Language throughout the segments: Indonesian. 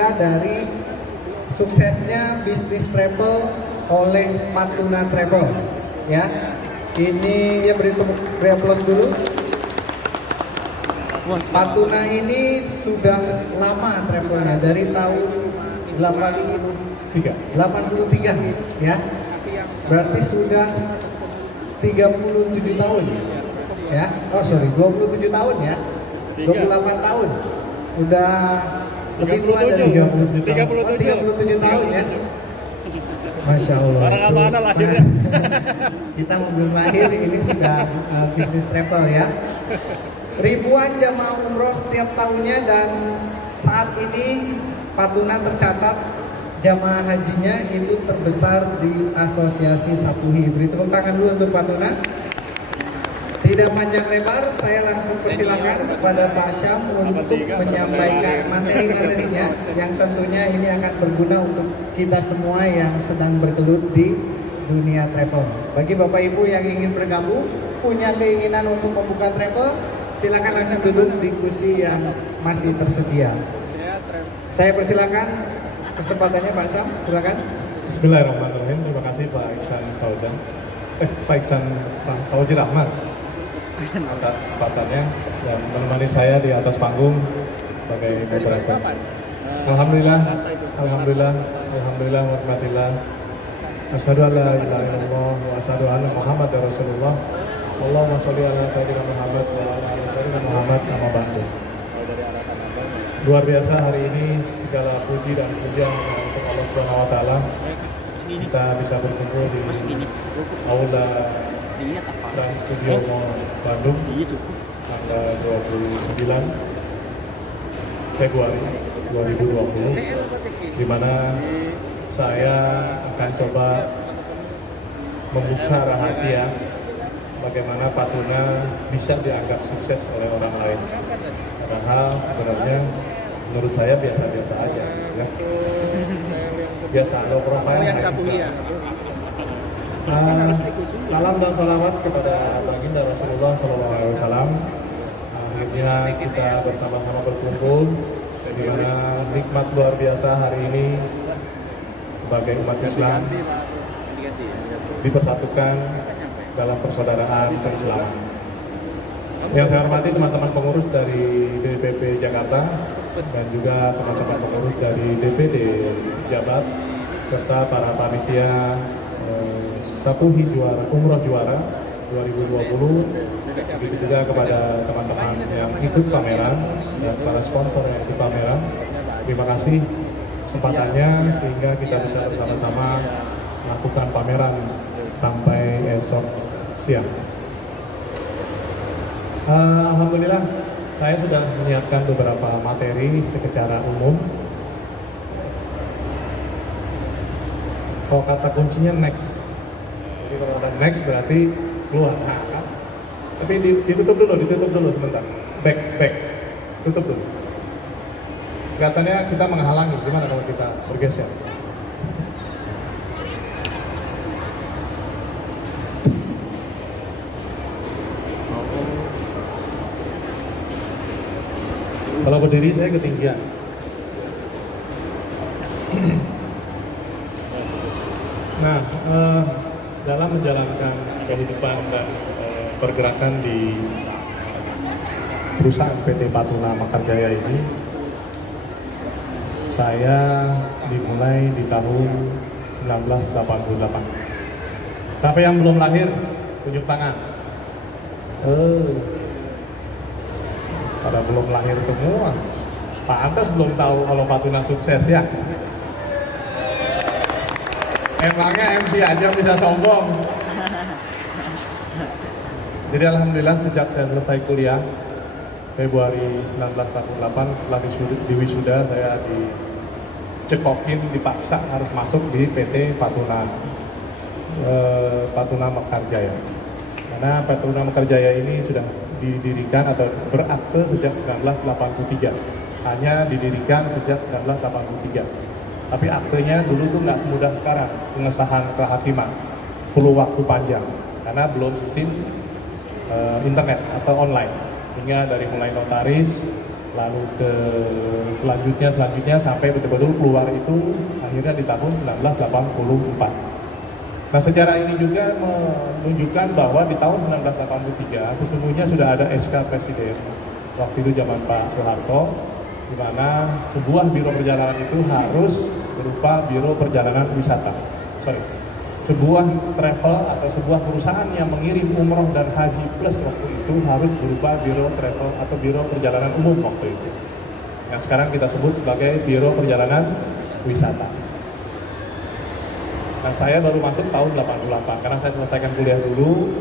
rahasia dari suksesnya bisnis travel oleh Patuna Travel. Ya, ini ya beri applause dulu. Patuna ini sudah lama travelnya dari tahun 83 ya. Berarti sudah 37 tahun ya. Oh sorry, 27 tahun ya. 28 tahun. Udah lebih tua dari 37 tahun ya. Masya Allah. Orang apa lahirnya? Kita belum lahir, ini sudah bisnis travel ya. Ribuan jamaah umroh setiap tahunnya dan saat ini Patuna tercatat jamaah hajinya itu terbesar di Asosiasi Sapuhi. Beri tepuk tangan dulu untuk Patuna. Tidak panjang lebar, saya langsung persilakan kepada Pak Syam untuk menyampaikan materi-materinya yang tentunya ini akan berguna untuk kita semua yang sedang bergelut di dunia travel. Bagi Bapak Ibu yang ingin bergabung, punya keinginan untuk membuka travel, silakan langsung duduk di kursi yang masih tersedia. Saya persilakan kesempatannya Pak Syam, silakan. Bismillahirrahmanirrahim. Terima kasih Pak Iksan Fauzan. Pak Iksan Fauzi Rahmat atas kesempatannya dan menemani saya di atas panggung sebagai moderator. Alhamdulillah, warahmatullah. Asyhadu an la ilaha illallah wa asyhadu anna Muhammadar Rasulullah. Allahumma sholli ala sayyidina Muhammad wa ala ali sayyidina Muhammad amma ba'du. Luar biasa hari ini, segala puji dan puja untuk Allah Subhanahu wa taala. Kita bisa berkumpul di aula Trans Studio Mall Bandung tanggal 29 Februari 2020, di mana saya akan coba membuka rahasia bagaimana Patuna bisa dianggap sukses oleh orang lain. Padahal sebenarnya menurut saya biasa-biasa aja ya. Biasa low profile. Salam dan salawat kepada baginda Rasulullah SAW. Akhirnya kita bersama-sama berkumpul di mana nikmat luar biasa hari ini sebagai umat Islam dipersatukan dalam persaudaraan keislaman. Yang saya hormati teman-teman pengurus dari DPP Jakarta dan juga teman-teman pengurus dari DPD Jabat serta para panitia Sapuhi Umroh Juara 2020, begitu juga kepada teman-teman yang ikut pameran dan para sponsor yang ikut pameran. Terima kasih kesempatannya sehingga kita bisa bersama-sama melakukan pameran sampai esok siang. Alhamdulillah, saya sudah menyiapkan beberapa materi secara umum. Kalau kata kuncinya next. Jadi kalau ada next berarti keluar. Nah, tapi ditutup dulu sebentar. Back. Tutup dulu. Kelihatannya kita menghalangi. Gimana kalau kita bergeser? Kalau berdiri saya ketinggian. Nah, dalam menjalankan kehidupan dan pergerakan di perusahaan PT Patuna Mekarjaya ini, saya dimulai di tahun 1988. Siapa yang belum lahir, tunjuk tangan. Pada belum lahir semua. Pantas belum tahu kalau Patuna sukses ya. Emangnya MC aja bisa sombong. Jadi alhamdulillah sejak saya selesai kuliah Februari 1988, setelah diwisuda saya dicekokin, dipaksa harus masuk di PT Patuna Mekarjaya. Karena Patuna Mekarjaya ini sudah didirikan atau berakte sejak 1983. Hanya didirikan sejak 1983. Tapi aktenya dulu tuh nggak semudah sekarang, pengesahan kehakiman, perlu waktu panjang karena belum sistem internet atau online. Hingga dari mulai notaris, lalu ke selanjutnya sampai betul-betul keluar itu akhirnya di tahun 1984. Nah, sejarah ini juga menunjukkan bahwa di tahun 1983 sesungguhnya sudah ada SK Presiden waktu itu zaman Pak Soeharto, di mana sebuah biro perjalanan itu harus berupa biro perjalanan wisata. Sebuah travel atau sebuah perusahaan yang mengirim umroh dan haji plus waktu itu harus berupa biro travel atau biro perjalanan umum waktu itu. Yang sekarang kita sebut sebagai biro perjalanan wisata. Nah, saya baru masuk tahun 88 karena saya selesaikan kuliah dulu,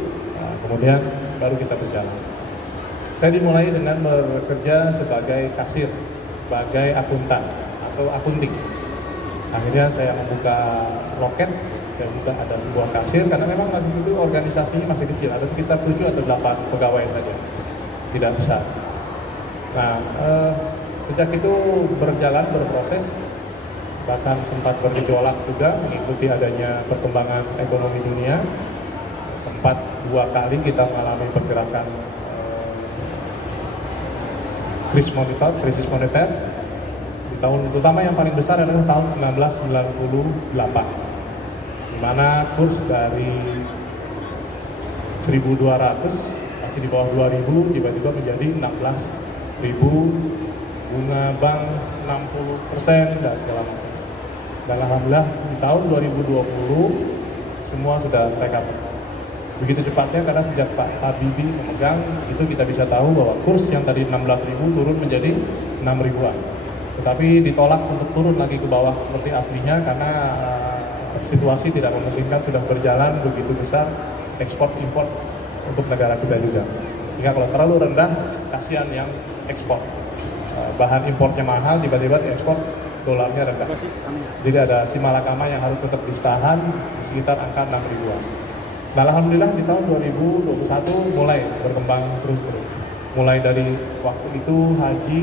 kemudian baru kita berjalan. Saya dimulai dengan bekerja sebagai kasir, sebagai akuntan atau akunting. Akhirnya saya membuka loket, saya buka ada sebuah kasir karena memang masih itu organisasinya masih kecil, ada sekitar 7 atau 8 pegawai saja, tidak besar. Nah, sejak itu berproses, bahkan sempat bergejolak juga mengikuti adanya perkembangan ekonomi dunia. Sempat 2 kali kita mengalami pergerakan krisis moneter. Di tahun terutama yang paling besar adalah tahun 1998, di mana kurs dari 1.200 masih di bawah 2.000 tiba-tiba menjadi 16.000, bunga bank 60% dan segala macam. Dan alhamdulillah di tahun 2020 semua sudah recover. Begitu cepatnya karena sejak Pak Habibie memegang itu kita bisa tahu bahwa kurs yang tadi 16.000 turun menjadi 6.000-an. Tetapi ditolak untuk turun lagi ke bawah seperti aslinya karena situasi tidak memungkinkan, sudah berjalan begitu besar ekspor impor untuk negara kita juga. Jika kalau terlalu rendah kasihan yang ekspor. Bahan importnya mahal tiba-tiba diekspor dolarnya rendah. Jadi ada si malakama yang harus tetap ditahan di sekitar angka 6.000-an. Nah, alhamdulillah di tahun 2021 mulai berkembang terus. Mulai dari waktu itu haji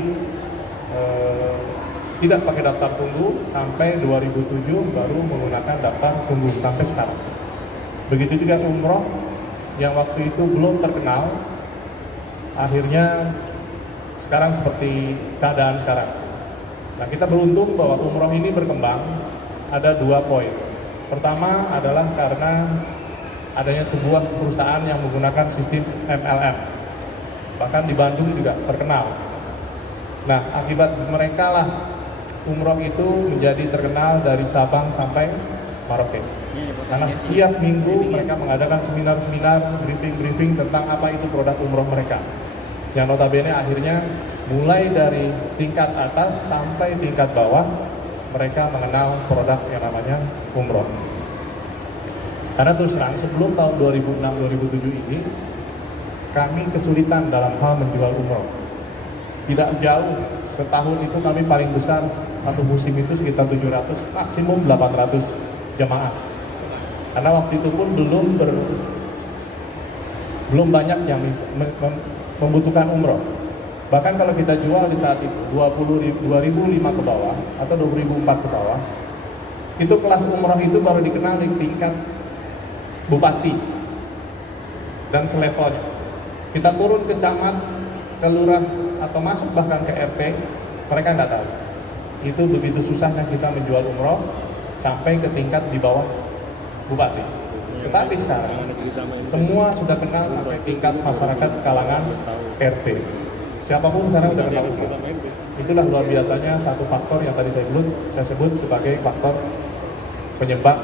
tidak pakai daftar tunggu sampai 2007 baru menggunakan daftar tunggu sampai sekarang. Begitu juga umroh yang waktu itu belum terkenal, akhirnya sekarang seperti keadaan sekarang. Nah, kita beruntung bahwa umroh ini berkembang ada 2 poin. Pertama adalah karena adanya sebuah perusahaan yang menggunakan sistem MLM. Bahkan di Bandung juga terkenal. Nah, akibat mereka lah umroh itu menjadi terkenal dari Sabang sampai Merauke. Karena setiap minggu mereka mengadakan seminar-seminar, briefing-briefing tentang apa itu produk umroh mereka. Yang notabene akhirnya mulai dari tingkat atas sampai tingkat bawah mereka mengenal produk yang namanya umroh. Karena terus terang sebelum tahun 2006-2007 ini kami kesulitan dalam hal menjual umroh. Tidak jauh, setahun itu kami paling besar satu musim itu sekitar 700, maksimum 800 jemaah. Karena waktu itu pun belum banyak yang membutuhkan umroh. Bahkan kalau kita jual di saat itu 2005 ke bawah atau 2004 ke bawah, itu kelas umroh itu baru dikenal di tingkat bupati dan selevelnya. Kita turun ke camat, ke lurah atau masuk bahkan ke RT, mereka nggak tahu. Itu begitu susahnya kita menjual umroh sampai ke tingkat di bawah bupati. Tetapi sekarang semua sudah kenal sampai tingkat masyarakat kalangan RT. Siapapun sekarang sudah kenal umroh. Itulah luar biasanya satu faktor yang tadi saya sebut sebagai faktor penyebab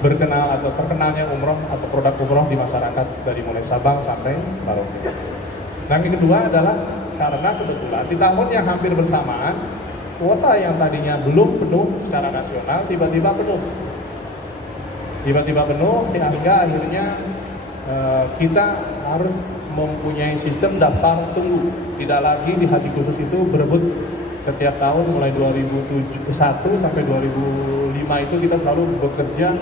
berkenal atau terkenalnya umroh atau produk umroh di masyarakat dari mulai Sabang sampai Merauke. Nah, yang kedua adalah karena kebetulan di tahun yang hampir bersamaan kuota yang tadinya belum penuh secara nasional tiba-tiba penuh sehingga akhirnya kita harus mempunyai sistem daftar tunggu. Tidak lagi di haji khusus itu berebut setiap tahun mulai 2001 sampai 2005 itu kita selalu bekerja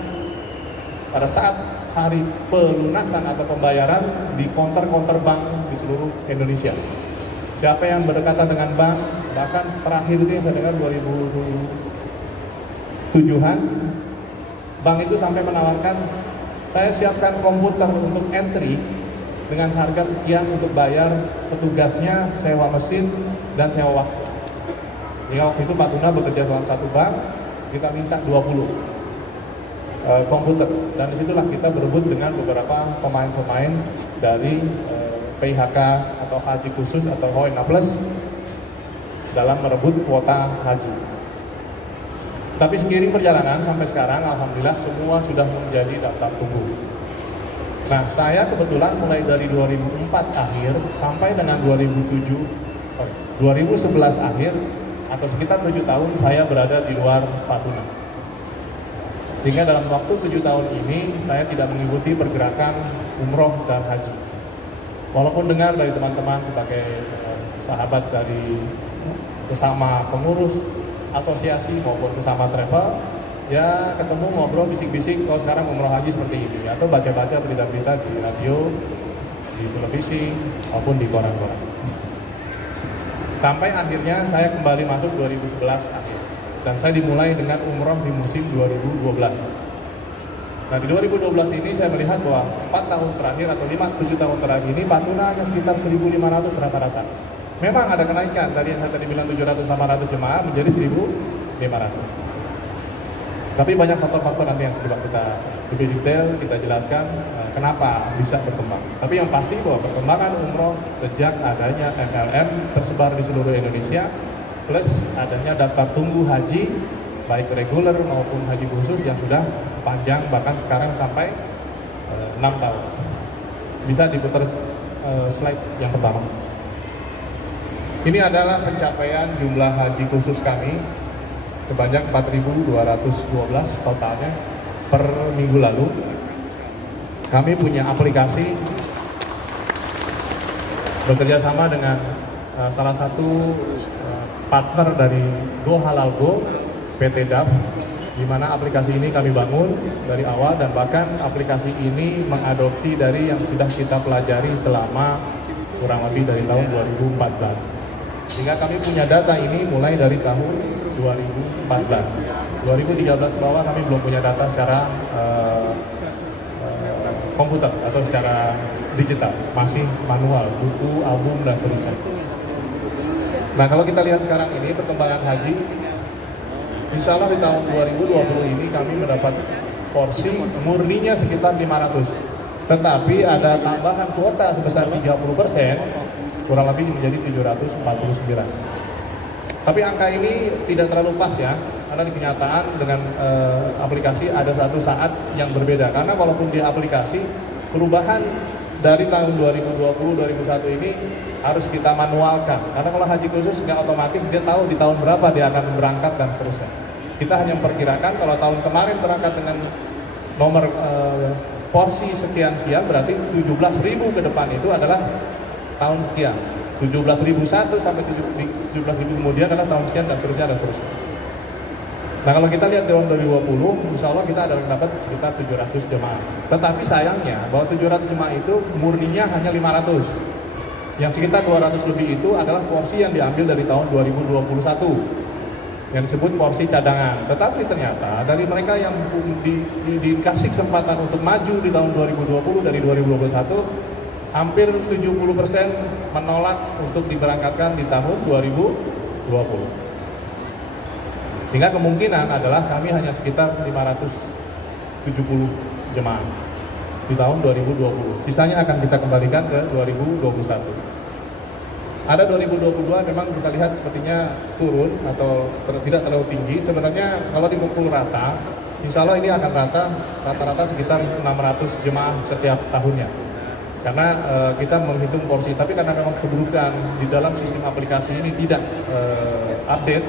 pada saat hari pelunasan atau pembayaran di counter-counter bank di seluruh Indonesia. Siapa yang berdekatan dengan bank, bahkan terakhir itu yang saya dengar 2007-an, bank itu sampai menawarkan, saya siapkan komputer untuk entry dengan harga sekian untuk bayar petugasnya, sewa mesin, dan sewa waktu. Jadi waktu itu Pak Tuna bekerja dalam satu bank, kita minta 20 komputer, dan disitulah kita berebut dengan beberapa pemain-pemain dari PIHK atau haji khusus atau Hoina Plus dalam merebut kuota haji. Tapi seiring perjalanan sampai sekarang, alhamdulillah semua sudah menjadi daftar tunggu. Nah, saya kebetulan mulai dari 2004 akhir sampai dengan 2011 akhir, atau sekitar 7 tahun saya berada di luar Patuna. Sehingga dalam waktu 7 tahun ini saya tidak mengikuti pergerakan umroh dan haji. Walaupun dengar dari teman-teman sebagai sahabat dari sesama pengurus asosiasi maupun sesama travel, ya ketemu ngobrol bisik-bisik, kalau sekarang umroh haji seperti ini, atau baca-baca berita-berita di radio, di televisi maupun di koran-koran. Sampai akhirnya saya kembali masuk 2011 akhir, dan saya dimulai dengan umroh di musim 2012. Nah, di 2012 ini saya melihat bahwa 4 tahun terakhir atau 5-7 tahun terakhir ini Patuna hanya sekitar 1.500 rata-rata. Memang ada kenaikan dari yang saya tadi bilang 700-800 jemaah menjadi 1.500. Tapi banyak faktor-faktor nanti yang coba kita lebih detail kita jelaskan kenapa bisa berkembang. Tapi yang pasti bahwa perkembangan umroh sejak adanya MLM tersebar di seluruh Indonesia, plus adanya daftar tunggu haji baik reguler maupun haji khusus yang sudah panjang, bahkan sekarang sampai 6 tahun. Bisa diputar slide yang pertama. Ini adalah pencapaian jumlah haji khusus kami sebanyak 4.212 totalnya per minggu lalu. Kami punya aplikasi bekerja sama dengan salah satu partner dari Go Halal Go, PT DAF, di mana aplikasi ini kami bangun dari awal, dan bahkan aplikasi ini mengadopsi dari yang sudah kita pelajari selama kurang lebih dari tahun 2014. Sehingga kami punya data ini mulai dari tahun 2014. 2013 bawah kami belum punya data secara komputer atau secara digital, masih manual, buku, album, dan seterusnya. Nah, kalau kita lihat sekarang ini perkembangan haji, insya Allah di tahun 2020 ini kami mendapat porsi murninya sekitar 500. Tetapi ada tambahan kuota sebesar 30%, kurang lebih menjadi 749. Tapi angka ini tidak terlalu pas ya, karena di kenyataan dengan aplikasi ada satu saat yang berbeda. Karena walaupun di aplikasi, perubahan dari tahun 2020-2021 ini harus kita manualkan. Karena kalau haji khusus nggak otomatis dia tahu di tahun berapa dia akan berangkat dan seterusnya. Kita hanya memperkirakan kalau tahun kemarin berangkat dengan nomor porsi sekian-sekian, berarti 17.000 ke depan itu adalah tahun sekian. 17.001 sampai 17.000 kemudian adalah tahun sekian, dan seterusnya dan seterusnya. Nah, kalau kita lihat tahun 2020, insya Allah kita ada dapat sekitar 700 jemaah. Tetapi sayangnya bahwa 700 jemaah itu murninya hanya 500. Yang sekitar 200 lebih itu adalah porsi yang diambil dari tahun 2021 yang disebut porsi cadangan. Tetapi ternyata dari mereka yang dikasih kesempatan untuk maju di tahun 2020 dari 2021, hampir 70% menolak untuk diberangkatkan di tahun 2020. Sehingga kemungkinan adalah kami hanya sekitar 570 jemaah di tahun 2020. Sisanya akan kita kembalikan ke 2021. Ada 2022 memang kita lihat sepertinya turun atau tidak terlalu tinggi. Sebenarnya kalau dipukul rata, insya Allah ini akan rata-rata sekitar 600 jemaah setiap tahunnya. Karena kita menghitung porsi, tapi karena memang keburukan di dalam sistem aplikasi ini tidak update,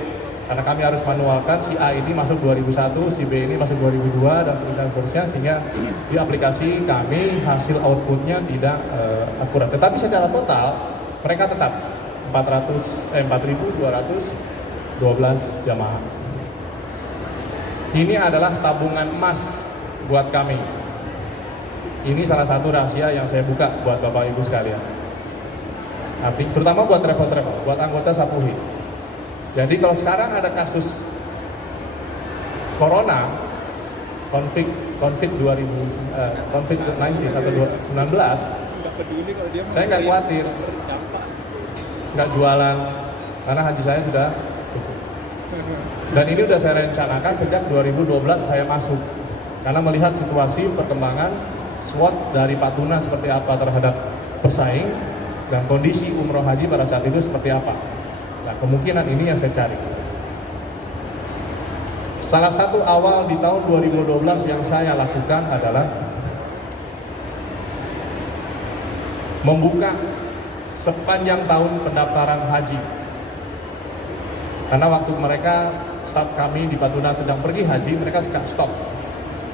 karena kami harus manualkan, si A ini masuk 2001, si B ini masuk 2002, dan seterusnya, sehingga di aplikasi kami hasil outputnya tidak akurat. Tetapi secara total mereka tetap 4.212 jamaah. Ini adalah tabungan emas buat kami. Ini salah satu rahasia yang saya buka buat Bapak Ibu sekalian. Terutama buat travel-travel, buat anggota Sapuhi. Jadi kalau sekarang ada kasus Corona, COVID-19 atau 19, peduli kalau dia Saya nggak khawatir, dampak. nggak jualan, karena haji saya sudah cukup. Dan ini udah saya rencanakan sejak 2012 saya masuk, karena melihat situasi perkembangan SWOT dari Patuna seperti apa terhadap pesaing dan kondisi umroh haji pada saat itu seperti apa. Nah, kemungkinan ini yang saya cari. Salah satu awal di tahun 2012 yang saya lakukan adalah membuka sepanjang tahun pendaftaran haji. Karena waktu mereka, staff kami di Patuna sedang pergi haji, mereka suka stop.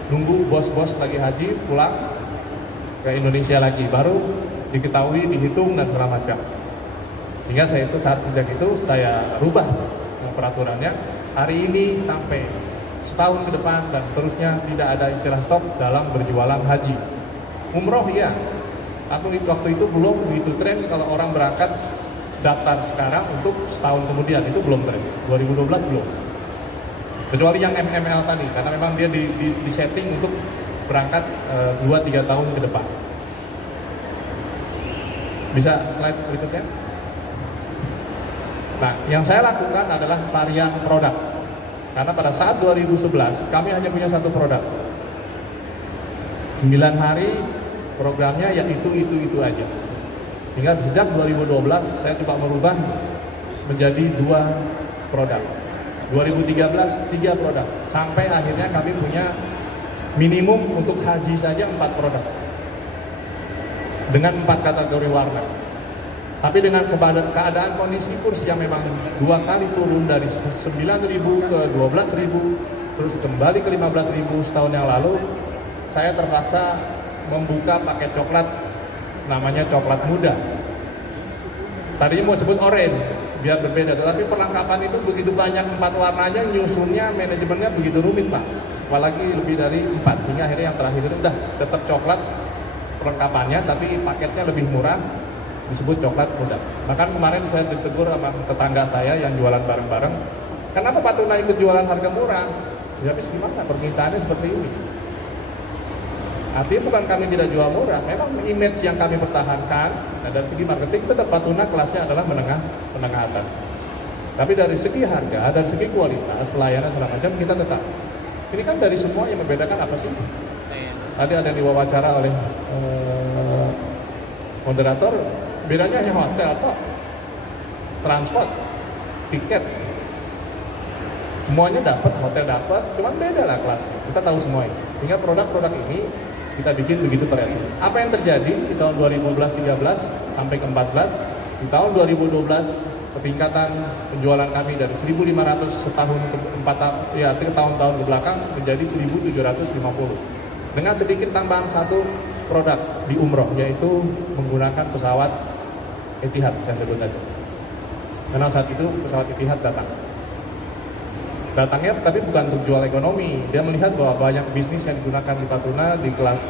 Nunggu bos-bos lagi haji, pulang ke Indonesia lagi, baru diketahui, dihitung, dan segala macam. Sehingga saya itu sejak itu saya rubah peraturannya. Hari ini sampai setahun ke depan dan seterusnya tidak ada istilah stop dalam berjualan haji. Umroh ya, waktu itu belum begitu tren kalau orang berangkat daftar sekarang untuk setahun kemudian, itu belum tren. 2012 belum. Kecuali yang MML tadi, karena memang dia di setting untuk berangkat 2-3 tahun ke depan. Bisa slide berikutnya. Nah, yang saya lakukan adalah varian produk. Karena pada saat 2011 kami hanya punya satu produk. 9 hari programnya ya itu aja. Hingga sejak 2012 saya coba merubah menjadi 2 produk. 2013 3 produk. Sampai akhirnya kami punya minimum untuk haji saja 4 produk. Dengan 4 kategori warna. Tapi dengan keadaan kondisi kurs yang memang 2 kali turun dari 9.000 ke 12.000, terus kembali ke 15.000 setahun yang lalu, saya terpaksa membuka paket coklat, namanya coklat muda. Tadinya mau sebut orange, biar berbeda, tetapi perlengkapan itu begitu banyak 4 warnanya, nyusunnya, manajemennya begitu rumit Pak. Apalagi lebih dari 4, sehingga akhirnya yang terakhir itu udah tetap coklat perlengkapannya, tapi paketnya lebih murah, disebut coklat muda. Bahkan kemarin saya ditegur sama tetangga saya yang jualan bareng-bareng, kenapa Patuna ikut jualan harga murah? Ya habis gimana, permintaannya seperti ini. Artinya bukan kami tidak jual murah, memang image yang kami pertahankan. Nah, dari segi marketing tetap Patuna kelasnya adalah menengah atas. Tapi dari segi harga, dari segi kualitas, pelayanan segala macam kita tetap. Ini kan dari semua yang membedakan apa sih? Tadi ada yang diwawancara oleh moderator, bedanya hanya hotel kok, transport, tiket, semuanya dapat, hotel dapat, cuman beda lah kelasnya. Kita tahu semua ini. Sehingga produk-produk ini kita bikin begitu variasi. Apa yang terjadi di tahun 2012-13 sampai ke 14, di tahun 2012 peningkatan penjualan kami dari 1.500 setahun ke 3 tahun-tahun ke belakang menjadi 1.750 dengan sedikit tambahan satu produk di umroh, yaitu menggunakan pesawat Etihad, saya sebut aja. Karena saat itu pesawat Etihad datangnya tapi bukan untuk jual ekonomi. Dia melihat bahwa banyak bisnis yang digunakan di Patuna di kelas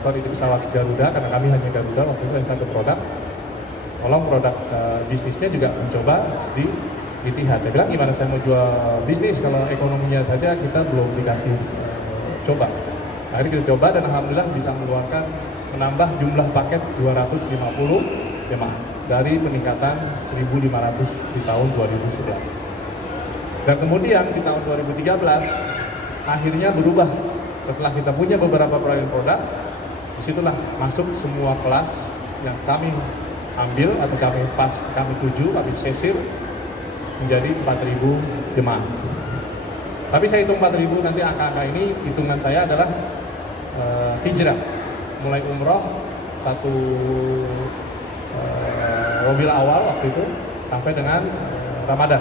di pesawat Garuda, karena kami hanya Garuda waktu itu yang satu produk. Tolong produk bisnisnya juga mencoba di Etihad. Dia bilang, gimana saya mau jual bisnis kalau ekonominya saja kita belum dikasih coba. Akhirnya kita coba dan alhamdulillah bisa menambah jumlah paket 250 jemaah dari peningkatan 1.500 di tahun 2011. Dan kemudian di tahun 2013 akhirnya berubah. Setelah kita punya beberapa produk, disitulah masuk semua kelas yang kami ambil atau kami tuju, kami sisir menjadi 4.000 jemaah. Tapi saya hitung 4.000, nanti angka-angka ini hitungan saya adalah hijrah, mulai umroh satu Rabiul Awal waktu itu sampai dengan Ramadan.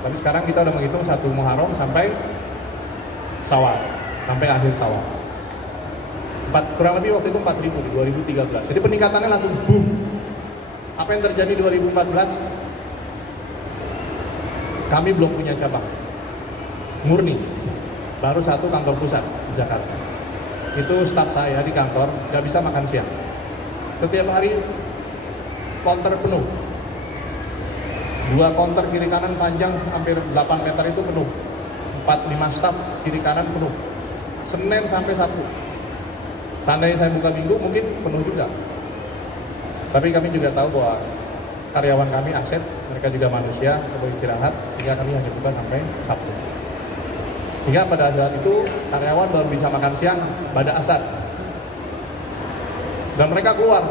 Tapi sekarang kita udah menghitung 1 Muharram sampai Syawal, sampai akhir Syawal. Kurang lebih waktu itu 4.000 di 2013. Jadi peningkatannya langsung boom. Apa yang terjadi 2014? Kami belum punya cabang murni, baru satu kantor pusat di Jakarta. Itu staf saya di kantor nggak bisa makan siang. Setiap hari konter penuh. 2 konter kiri kanan panjang hampir 8 meter itu penuh. 4-5 staf kiri kanan penuh. Senin sampai Sabtu. Seandainya saya buka Minggu mungkin penuh juga. Tapi kami juga tahu bahwa karyawan kami aset, mereka juga manusia, perlu istirahat, sehingga kami hanya buka sampai Sabtu. Hingga pada saat itu karyawan baru bisa makan siang pada asar. Dan mereka keluar.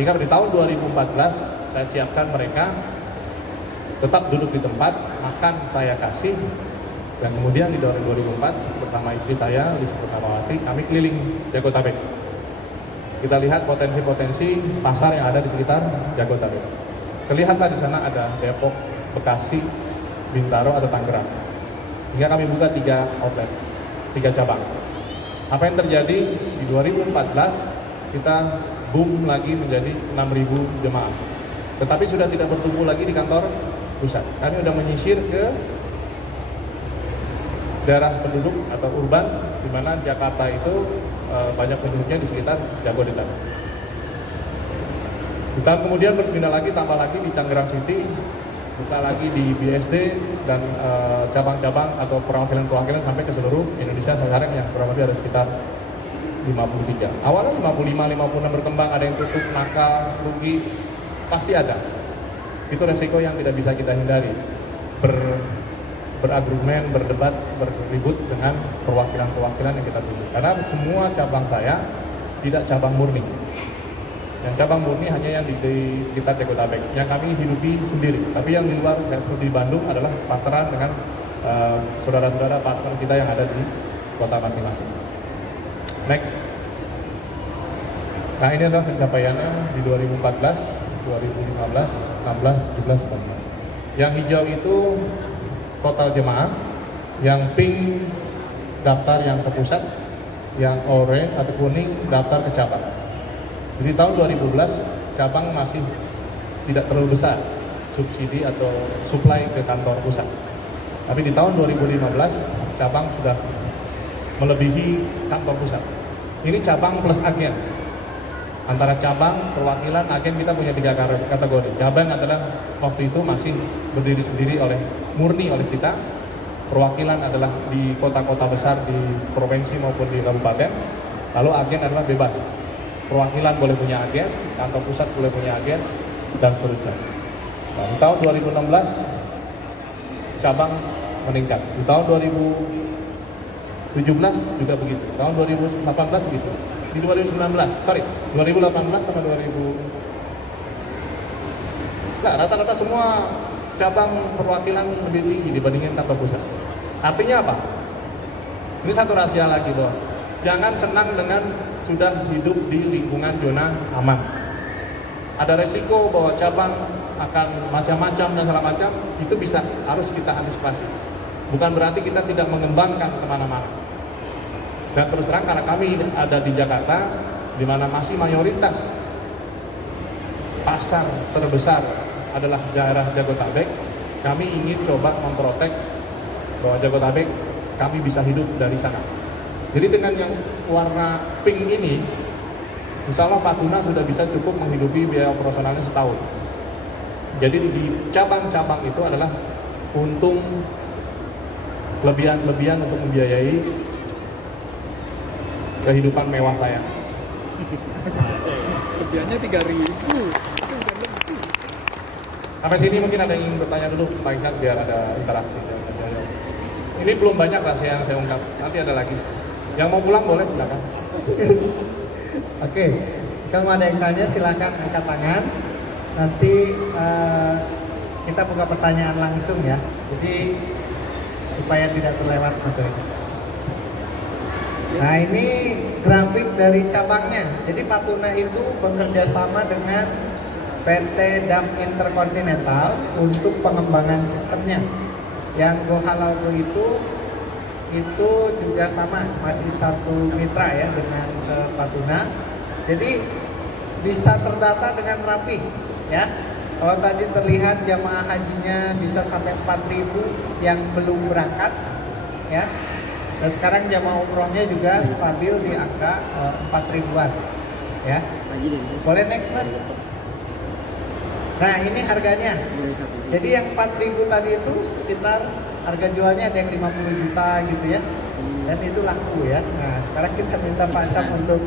Hingga di tahun 2014 saya siapkan mereka tetap duduk di tempat, makan saya kasih. Dan kemudian di tahun 2004 bersama istri saya, Lisa Pertamawati, kami keliling Jabodetabek. Kita lihat potensi-potensi pasar yang ada di sekitar Jabodetabek. Terlihatlah di sana ada Depok, Bekasi, Bintaro, atau Tangerang. Hingga kami buka 3 outlet, 3 cabang. Apa yang terjadi di 2014, kita boom lagi menjadi 6.000 jemaah. Tetapi sudah tidak bertumbuh lagi di kantor pusat. Kami sudah menyisir ke daerah penduduk atau urban, di mana Jakarta itu banyak penduduknya di sekitar Jabodetabek. Di tahun kemudian berpindah lagi, tambah lagi di Tangerang City, buka lagi di BSD, dan cabang-cabang atau perwakilan-perwakilan sampai ke seluruh Indonesia. Sekarang yang kurang lebih ada sekitar 53. Awalnya 55, 56 berkembang, ada yang tutup, nakal, rugi, pasti ada. Itu resiko yang tidak bisa kita hindari. Berargumen, berdebat, berribut dengan perwakilan-perwakilan yang kita tuju. Karena semua cabang saya tidak cabang murni. Yang cabang murni hanya yang di sekitar Jabodetabek, yang kami hidupi sendiri. Tapi yang di luar, seperti di Bandung, adalah partneran dengan saudara-saudara partner kita yang ada di kota masing-masing. Next. Nah, ini adalah pencapaiannya di 2014, 2015, 16, 17, 18. Yang hijau itu total jemaah, yang pink daftar yang ke pusat, yang oranye atau kuning daftar ke cabang. Jadi tahun 2012 cabang masih tidak terlalu besar subsidi atau supply ke kantor pusat. Tapi di tahun 2015 cabang sudah melebihi kantor pusat. Ini cabang plus agen. Antara cabang, perwakilan, agen kita punya 3 kategori. Cabang adalah waktu itu masih berdiri sendiri murni oleh kita. Perwakilan adalah di kota-kota besar di provinsi maupun di kabupaten. Lalu agen adalah bebas. Perwakilan boleh punya agen, kantor pusat boleh punya agen, dan seterusnya. Nah, di tahun 2016 cabang meningkat. Di tahun 2017 juga begitu. Tahun 2018 begitu. Di 2018 sama 2000. Nah, rata-rata semua cabang perwakilan lebih tinggi dibandingin kantor pusat. Artinya apa? Ini satu rahasia lagi, bahwa jangan senang dengan sudah hidup di lingkungan zona aman. Ada resiko bahwa cabang akan macam-macam dan segala macam, itu harus kita antisipasi. Bukan berarti kita tidak mengembangkan kemana-mana. Dan terus terang karena kami ada di Jakarta, di mana masih mayoritas pasar terbesar adalah daerah Jabodetabek, kami ingin coba memprotek bahwa Jabodetabek kami bisa hidup dari sana. Jadi dengan yang warna pink ini, insya Allah Pak Tuna sudah bisa cukup menghidupi biaya operasionalnya setahun. Jadi di cabang-cabang itu adalah untung lebihan untuk membiayai kehidupan mewah saya. Lebihannya 3.000. Sampai sini mungkin ada yang ingin bertanya dulu Pak Isan biar ada interaksi. Ini belum banyak rahasia yang saya ungkap, nanti ada lagi. Yang mau pulang boleh silakan. Oke, kalau ada yang tanya silakan angkat tangan. Nanti kita buka pertanyaan langsung ya. Jadi supaya tidak terlewat materi. Nah, ini grafik dari cabangnya. Jadi Pak Tuna itu bekerja sama dengan PT DAF Intercontinental untuk pengembangan sistemnya. Yang Go Halal Go itu juga sama, masih satu mitra ya dengan Pak Tuna. Jadi bisa terdata dengan rapi ya. Kalau tadi terlihat jamaah hajinya bisa sampai 4.000 yang belum berangkat ya. Dan sekarang jamaah umrohnya juga stabil di angka 4.000-an ya. Boleh next Mas? Nah, ini harganya. Jadi yang 4.000 tadi itu sekitar harga jualnya ada yang 50 juta gitu ya. Dan itu laku ya. Nah, sekarang kita minta Pak Sam untuk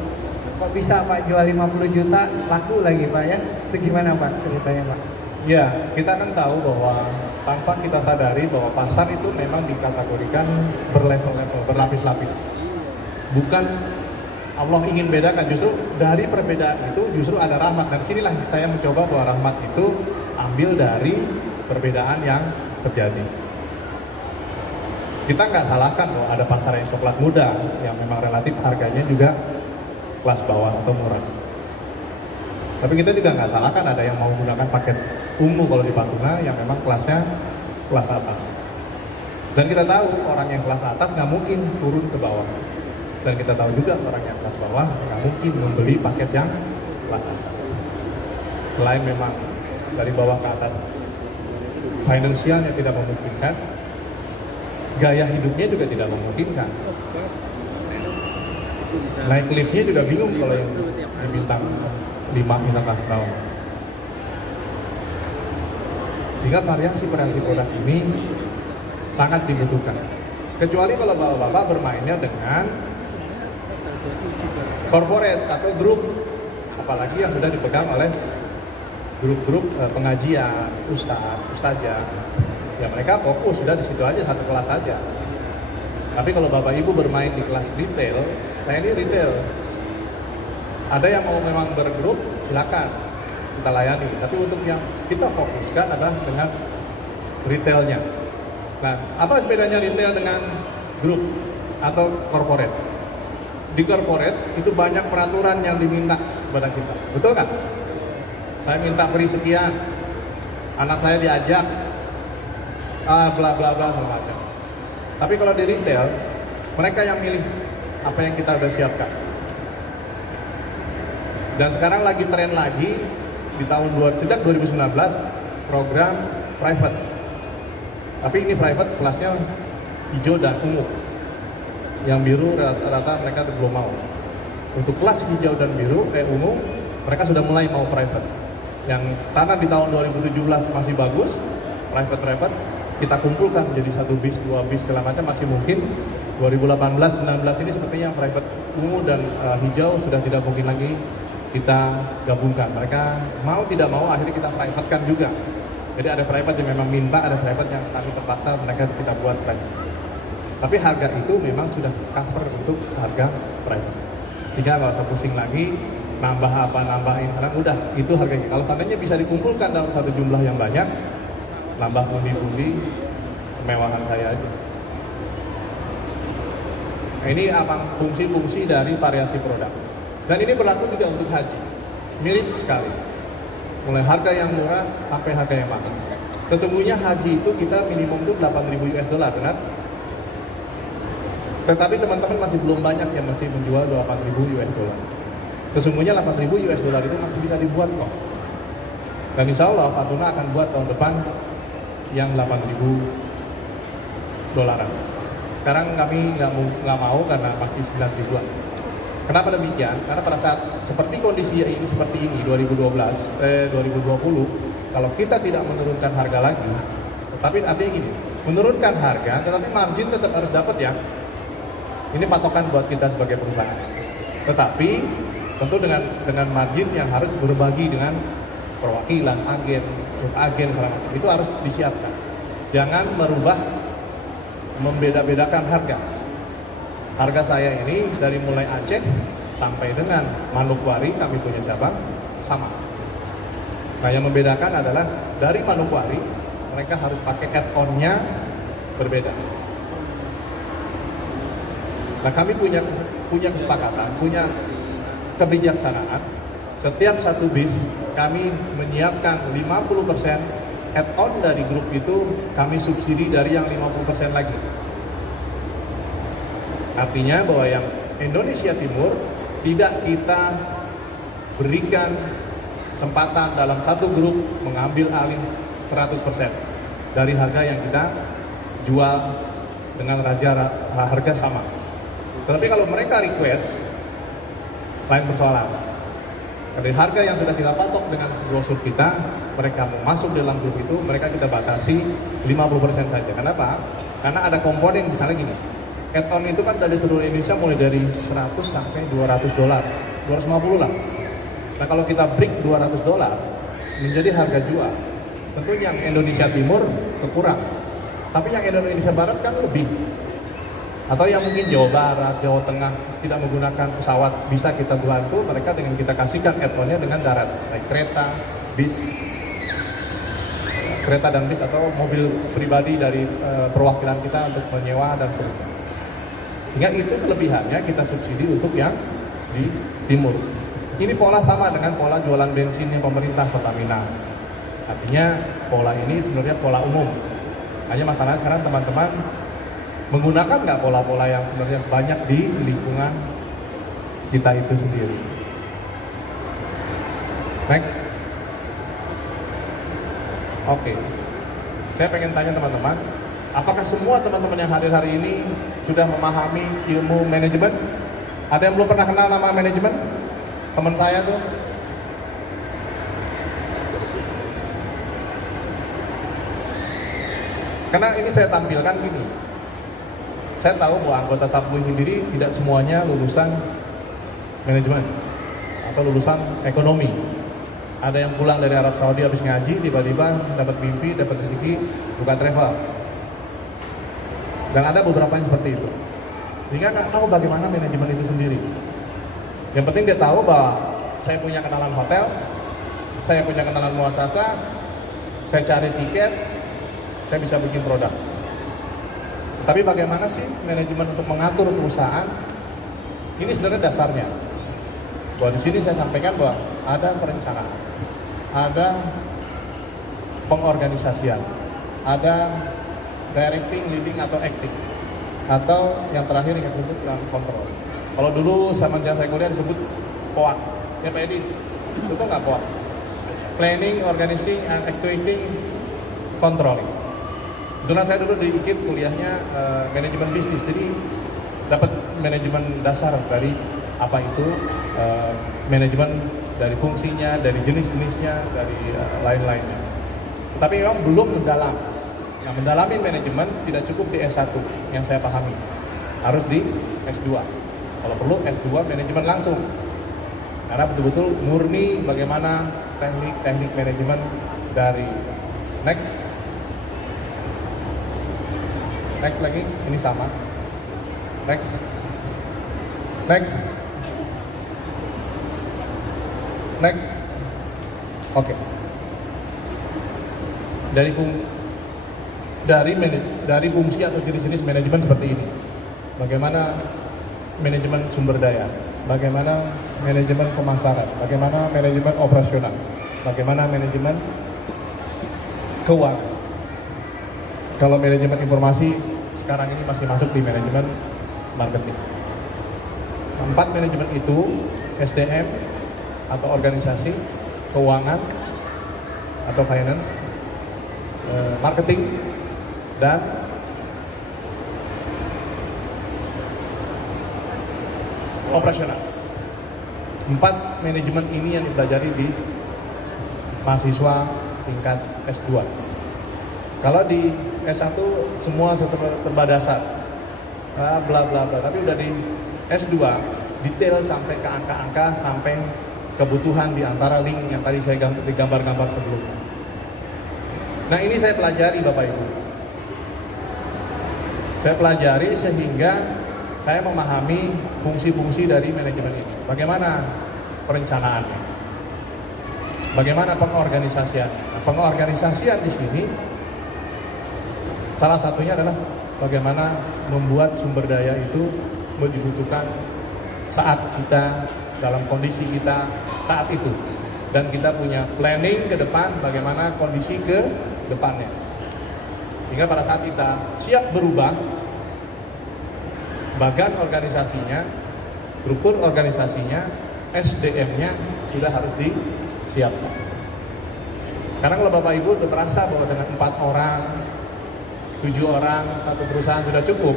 kok bisa Pak jual 50 juta laku lagi Pak ya? Itu gimana Pak ceritanya Pak? Ya, kita kan tahu bahwa tanpa kita sadari bahwa pasar itu memang dikategorikan berlevel-level, berlapis-lapis. Bukan Allah ingin bedakan, justru dari perbedaan itu justru ada rahmat. Dan sinilah saya mencoba bahwa rahmat itu ambil dari perbedaan yang terjadi. Kita nggak salahkan loh ada pasar yang coklat muda yang memang relatif harganya juga kelas bawah atau murah. Tapi kita juga nggak salahkan ada yang mau menggunakan paket ungu kalau di Patuna yang memang kelasnya kelas atas. Dan kita tahu orang yang kelas atas nggak mungkin turun ke bawah. Dan kita tahu juga orang yang kelas bawah nggak mungkin membeli paket yang kelas atas. Selain memang dari bawah ke atas finansialnya tidak memungkinkan, gaya hidupnya juga tidak memungkinkan. Naik liftnya juga bingung kalau yang di bintang 5 bintang kelas bawah. Sehingga variasi produk ini sangat dibutuhkan. Kecuali kalau bapak-bapak bermainnya dengan corporate atau grup, apalagi yang sudah dipegang oleh grup-grup pengajian, ustazah, ya mereka fokus sudah di situ aja, satu kelas saja. Tapi kalau bapak ibu bermain di kelas retail, saya ini retail, ada yang mau memang bergrup, silakan kita layani. Tapi untuk yang kita fokuskan adalah dengan retailnya. Nah, apa bedanya retail dengan grup atau corporate? Di corporate itu banyak peraturan yang diminta kepada kita, betul nggak? Saya minta free sekian, anak saya diajak, bla bla bla segala macam. Tapi kalau di retail, mereka yang milih apa yang kita udah siapkan. Dan sekarang lagi tren lagi di sejak 2019 program private. Tapi ini private kelasnya hijau dan ungu. Yang biru rata-rata mereka belum mau. Untuk kelas hijau dan biru, ungu, mereka sudah mulai mau private. Yang karena di tahun 2017 masih bagus, private kita kumpulkan menjadi 1 bis, 2 bis, segala macam masih mungkin. 2018-19 ini sepertinya private ungu dan hijau sudah tidak mungkin lagi kita gabungkan. Mereka mau tidak mau akhirnya kita private-kan juga. Jadi ada private yang memang minta, ada private yang kami terpaksa mereka kita buat private. Tapi harga itu memang sudah cover untuk harga private. Tidak nggak usah pusing lagi, nambah apa, nambahin, karena udah itu harganya. Kalau seandainya bisa dikumpulkan dalam satu jumlah yang banyak, nambah pundi-pundi, kemewahan saya aja. Nah, ini apa fungsi-fungsi dari variasi produk. Dan ini berlaku juga untuk haji. Mirip sekali. Mulai harga yang murah sampai harga yang mahal. Sesungguhnya haji itu kita minimum itu 8.000 US dollar, benar? Tetapi teman-teman masih belum banyak yang masih menjual 8.000 US dollar. Sesungguhnya 8.000 US dollar itu masih bisa dibuat kok. Dan insya Allah Patuna akan buat tahun depan yang 8.000 dolaran. Sekarang kami nggak mau karena masih 9.000-an. Kenapa demikian? Karena pada saat seperti kondisi ini seperti ini 2020, kalau kita tidak menurunkan harga lagi, tetapi artinya gini, menurunkan harga, tetapi margin tetap harus dapat ya. Ini patokan buat kita sebagai perusahaan. Tetapi tentu dengan margin yang harus berbagi dengan perwakilan, agen, segala macam. Itu harus disiapkan. Jangan merubah, membeda-bedakan harga. Harga saya ini dari mulai Aceh sampai dengan Manokwari, kami punya cabang, sama. Nah yang membedakan adalah dari Manokwari, mereka harus pakai add-on-nya berbeda. Nah kami punya kesepakatan, punya kebijaksanaan, setiap satu bis kami menyiapkan 50% add-on dari grup itu, kami subsidi dari yang 50% lagi. Artinya bahwa yang Indonesia Timur tidak kita berikan kesempatan dalam satu grup mengambil alih 100% dari harga yang kita jual dengan harga sama. Tetapi kalau mereka request, lain persoalan. Dari harga yang sudah kita patok dengan brosur kita, mereka mau masuk dalam grup itu, mereka kita batasi 50% saja. Kenapa? Karena ada komponen misalnya gini. Add-on itu kan dari seluruh Indonesia mulai dari 100 sampai 200 dolar 250 lah. Nah kalau kita break $200 menjadi harga jual, tentu yang Indonesia Timur berkurang, tapi yang Indonesia Barat kan lebih. Atau yang mungkin Jawa Barat, Jawa Tengah tidak menggunakan pesawat, bisa kita bantu mereka dengan kita kasihkan add-on-nya dengan darat, naik kereta, bis, kereta dan bis atau mobil pribadi dari perwakilan kita untuk menyewa dan seterusnya. Sehingga itu kelebihannya kita subsidi untuk yang di timur. Ini pola sama dengan pola jualan bensinnya pemerintah Pertamina. Artinya pola ini sebenarnya pola umum. Hanya masalahnya sekarang teman-teman menggunakan nggak pola-pola yang sebenarnya banyak di lingkungan kita itu sendiri. Next. Oke. Saya pengen tanya teman-teman, apakah semua teman-teman yang hadir hari ini sudah memahami ilmu manajemen? Ada yang belum pernah kenal nama manajemen? Teman saya tuh. Karena ini saya tampilkan gini. Saya tahu bahwa anggota Sapui sendiri tidak semuanya lulusan manajemen atau lulusan ekonomi. Ada yang pulang dari Arab Saudi habis ngaji, tiba-tiba dapat mimpi, dapat rezeki, bukan travel. Dan ada beberapa yang seperti itu. Sehingga nggak tahu bagaimana manajemen itu sendiri. Yang penting dia tahu bahwa saya punya kenalan hotel, saya punya kenalan muasasa, saya cari tiket, saya bisa bikin produk. Tapi bagaimana sih manajemen untuk mengatur perusahaan? Ini sebenarnya dasarnya. Bahwa di sini saya sampaikan bahwa ada perencanaan, ada pengorganisasian, ada directing, leading atau acting, atau yang terakhir yang disebut kontrol. Kalau dulu sama saya kuliah disebut POAK, ya Pak Edi, itu nggak POAK? Planning, Organizing, and Activating, Controlling. Kebetulan saya dulu di IKIP kuliahnya manajemen bisnis, jadi dapat manajemen dasar dari apa itu manajemen dari fungsinya, dari jenis-jenisnya, dari lain-lainnya. Tapi memang belum mendalam. Nah, mendalami manajemen tidak cukup di S1 yang saya pahami, harus di S2. Kalau perlu S2 manajemen langsung, karena betul-betul murni bagaimana teknik-teknik manajemen dari next lagi, ini sama. Next. Oke. Dari fungsi atau jenis-jenis manajemen seperti ini. Bagaimana manajemen sumber daya, bagaimana manajemen pemasaran, bagaimana manajemen operasional, bagaimana manajemen keuangan. Kalau manajemen informasi sekarang ini masih masuk di manajemen marketing. 4 manajemen itu SDM atau organisasi, keuangan atau finance, marketing, dan operasional. 4 manajemen ini yang dipelajari di mahasiswa tingkat S2. Kalau di S1 semua serba dasar, bla bla bla. Tapi udah di S2 detail sampai ke angka-angka, sampai kebutuhan di antara link yang tadi saya digambar-gambar sebelumnya. Nah ini saya pelajari Bapak Ibu. Saya pelajari sehingga saya memahami fungsi-fungsi dari manajemen ini. Bagaimana perencanaannya? Bagaimana pengorganisasian? Nah, pengorganisasian di sini salah satunya adalah bagaimana membuat sumber daya itu dibutuhkan saat kita dalam kondisi kita saat itu, dan kita punya planning ke depan bagaimana kondisi ke depannya, hingga pada saat kita siap berubah, bagan organisasinya, struktur organisasinya, SDM-nya sudah harus disiapkan. Karena kalau Bapak Ibu sudah merasa bahwa dengan 4 orang, 7 orang, satu perusahaan sudah cukup,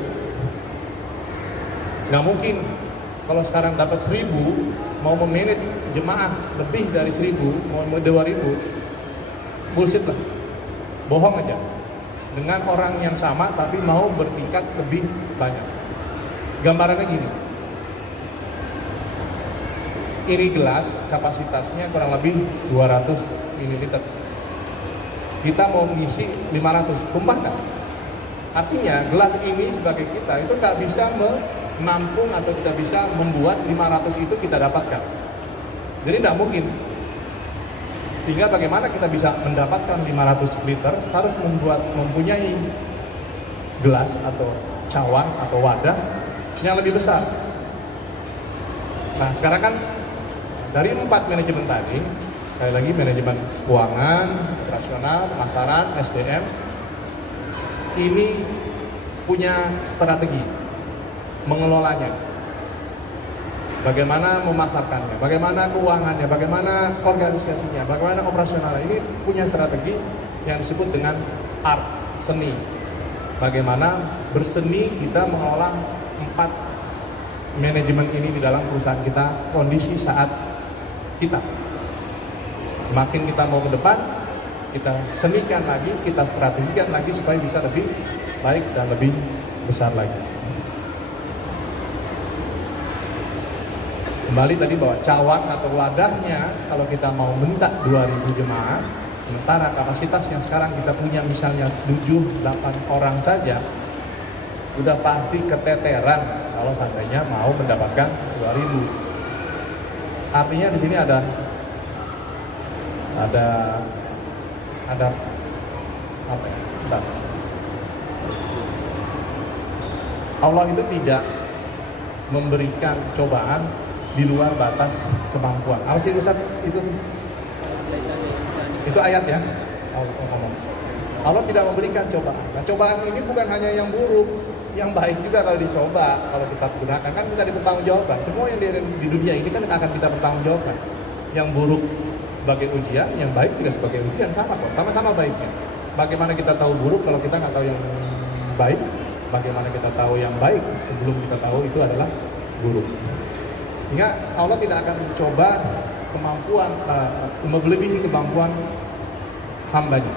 nggak mungkin. Kalau sekarang dapat 1000, mau memanage jemaah lebih dari 1000, mau 2000, bullshit lah, bohong aja. Dengan orang yang sama tapi mau bertingkat lebih banyak. Gambarannya gini, Ini gelas kapasitasnya kurang lebih 200 ml. Kita mau mengisi 500, tumpah nggak? Artinya gelas ini sebagai kita itu nggak bisa menampung atau tidak bisa membuat 500 itu kita dapatkan. Jadi nggak mungkin. Sehingga bagaimana kita bisa mendapatkan 500 liter harus mempunyai gelas atau cawan atau wadah yang lebih besar. Nah sekarang kan dari 4 manajemen tadi, sekali lagi manajemen keuangan, operasional, pemasaran, SDM, ini punya strategi mengelolanya. Bagaimana memasarkannya, bagaimana keuangannya, bagaimana organisasinya, bagaimana operasionalnya. Ini punya strategi yang disebut dengan art, seni. Bagaimana berseni kita mengelola 4 manajemen ini di dalam perusahaan kita, kondisi saat kita. Semakin kita mau ke depan, kita senikan lagi, kita strategikan lagi supaya bisa lebih baik dan lebih besar lagi. Kembali tadi bahwa cawan atau wadahnya kalau kita mau bentak 2000 jemaah, sementara kapasitas yang sekarang kita punya misalnya 7-8 orang saja, udah pasti keteteran kalau seandainya mau mendapatkan 2000. Artinya di sini ada apa ya? Bentar. Allah itu tidak memberikan cobaan di luar batas kemampuan. Apa sih Ustaz? Itu ayat ya? Allah tidak memberikan cobaan. Nah, cobaan ini bukan hanya yang buruk, yang baik juga kalau dicoba, kalau kita gunakan kan kita dipertanggungjawabkan. Semua yang di dunia ini kan akan kita pertanggungjawabkan. Yang buruk sebagai ujian, yang baik juga sebagai ujian, sama kok, sama-sama baiknya. Bagaimana kita tahu buruk kalau kita nggak tahu yang baik? Bagaimana kita tahu yang baik sebelum kita tahu itu adalah buruk? Sehingga Allah tidak akan mencoba kemampuan, melebihi kemampuan hambanya.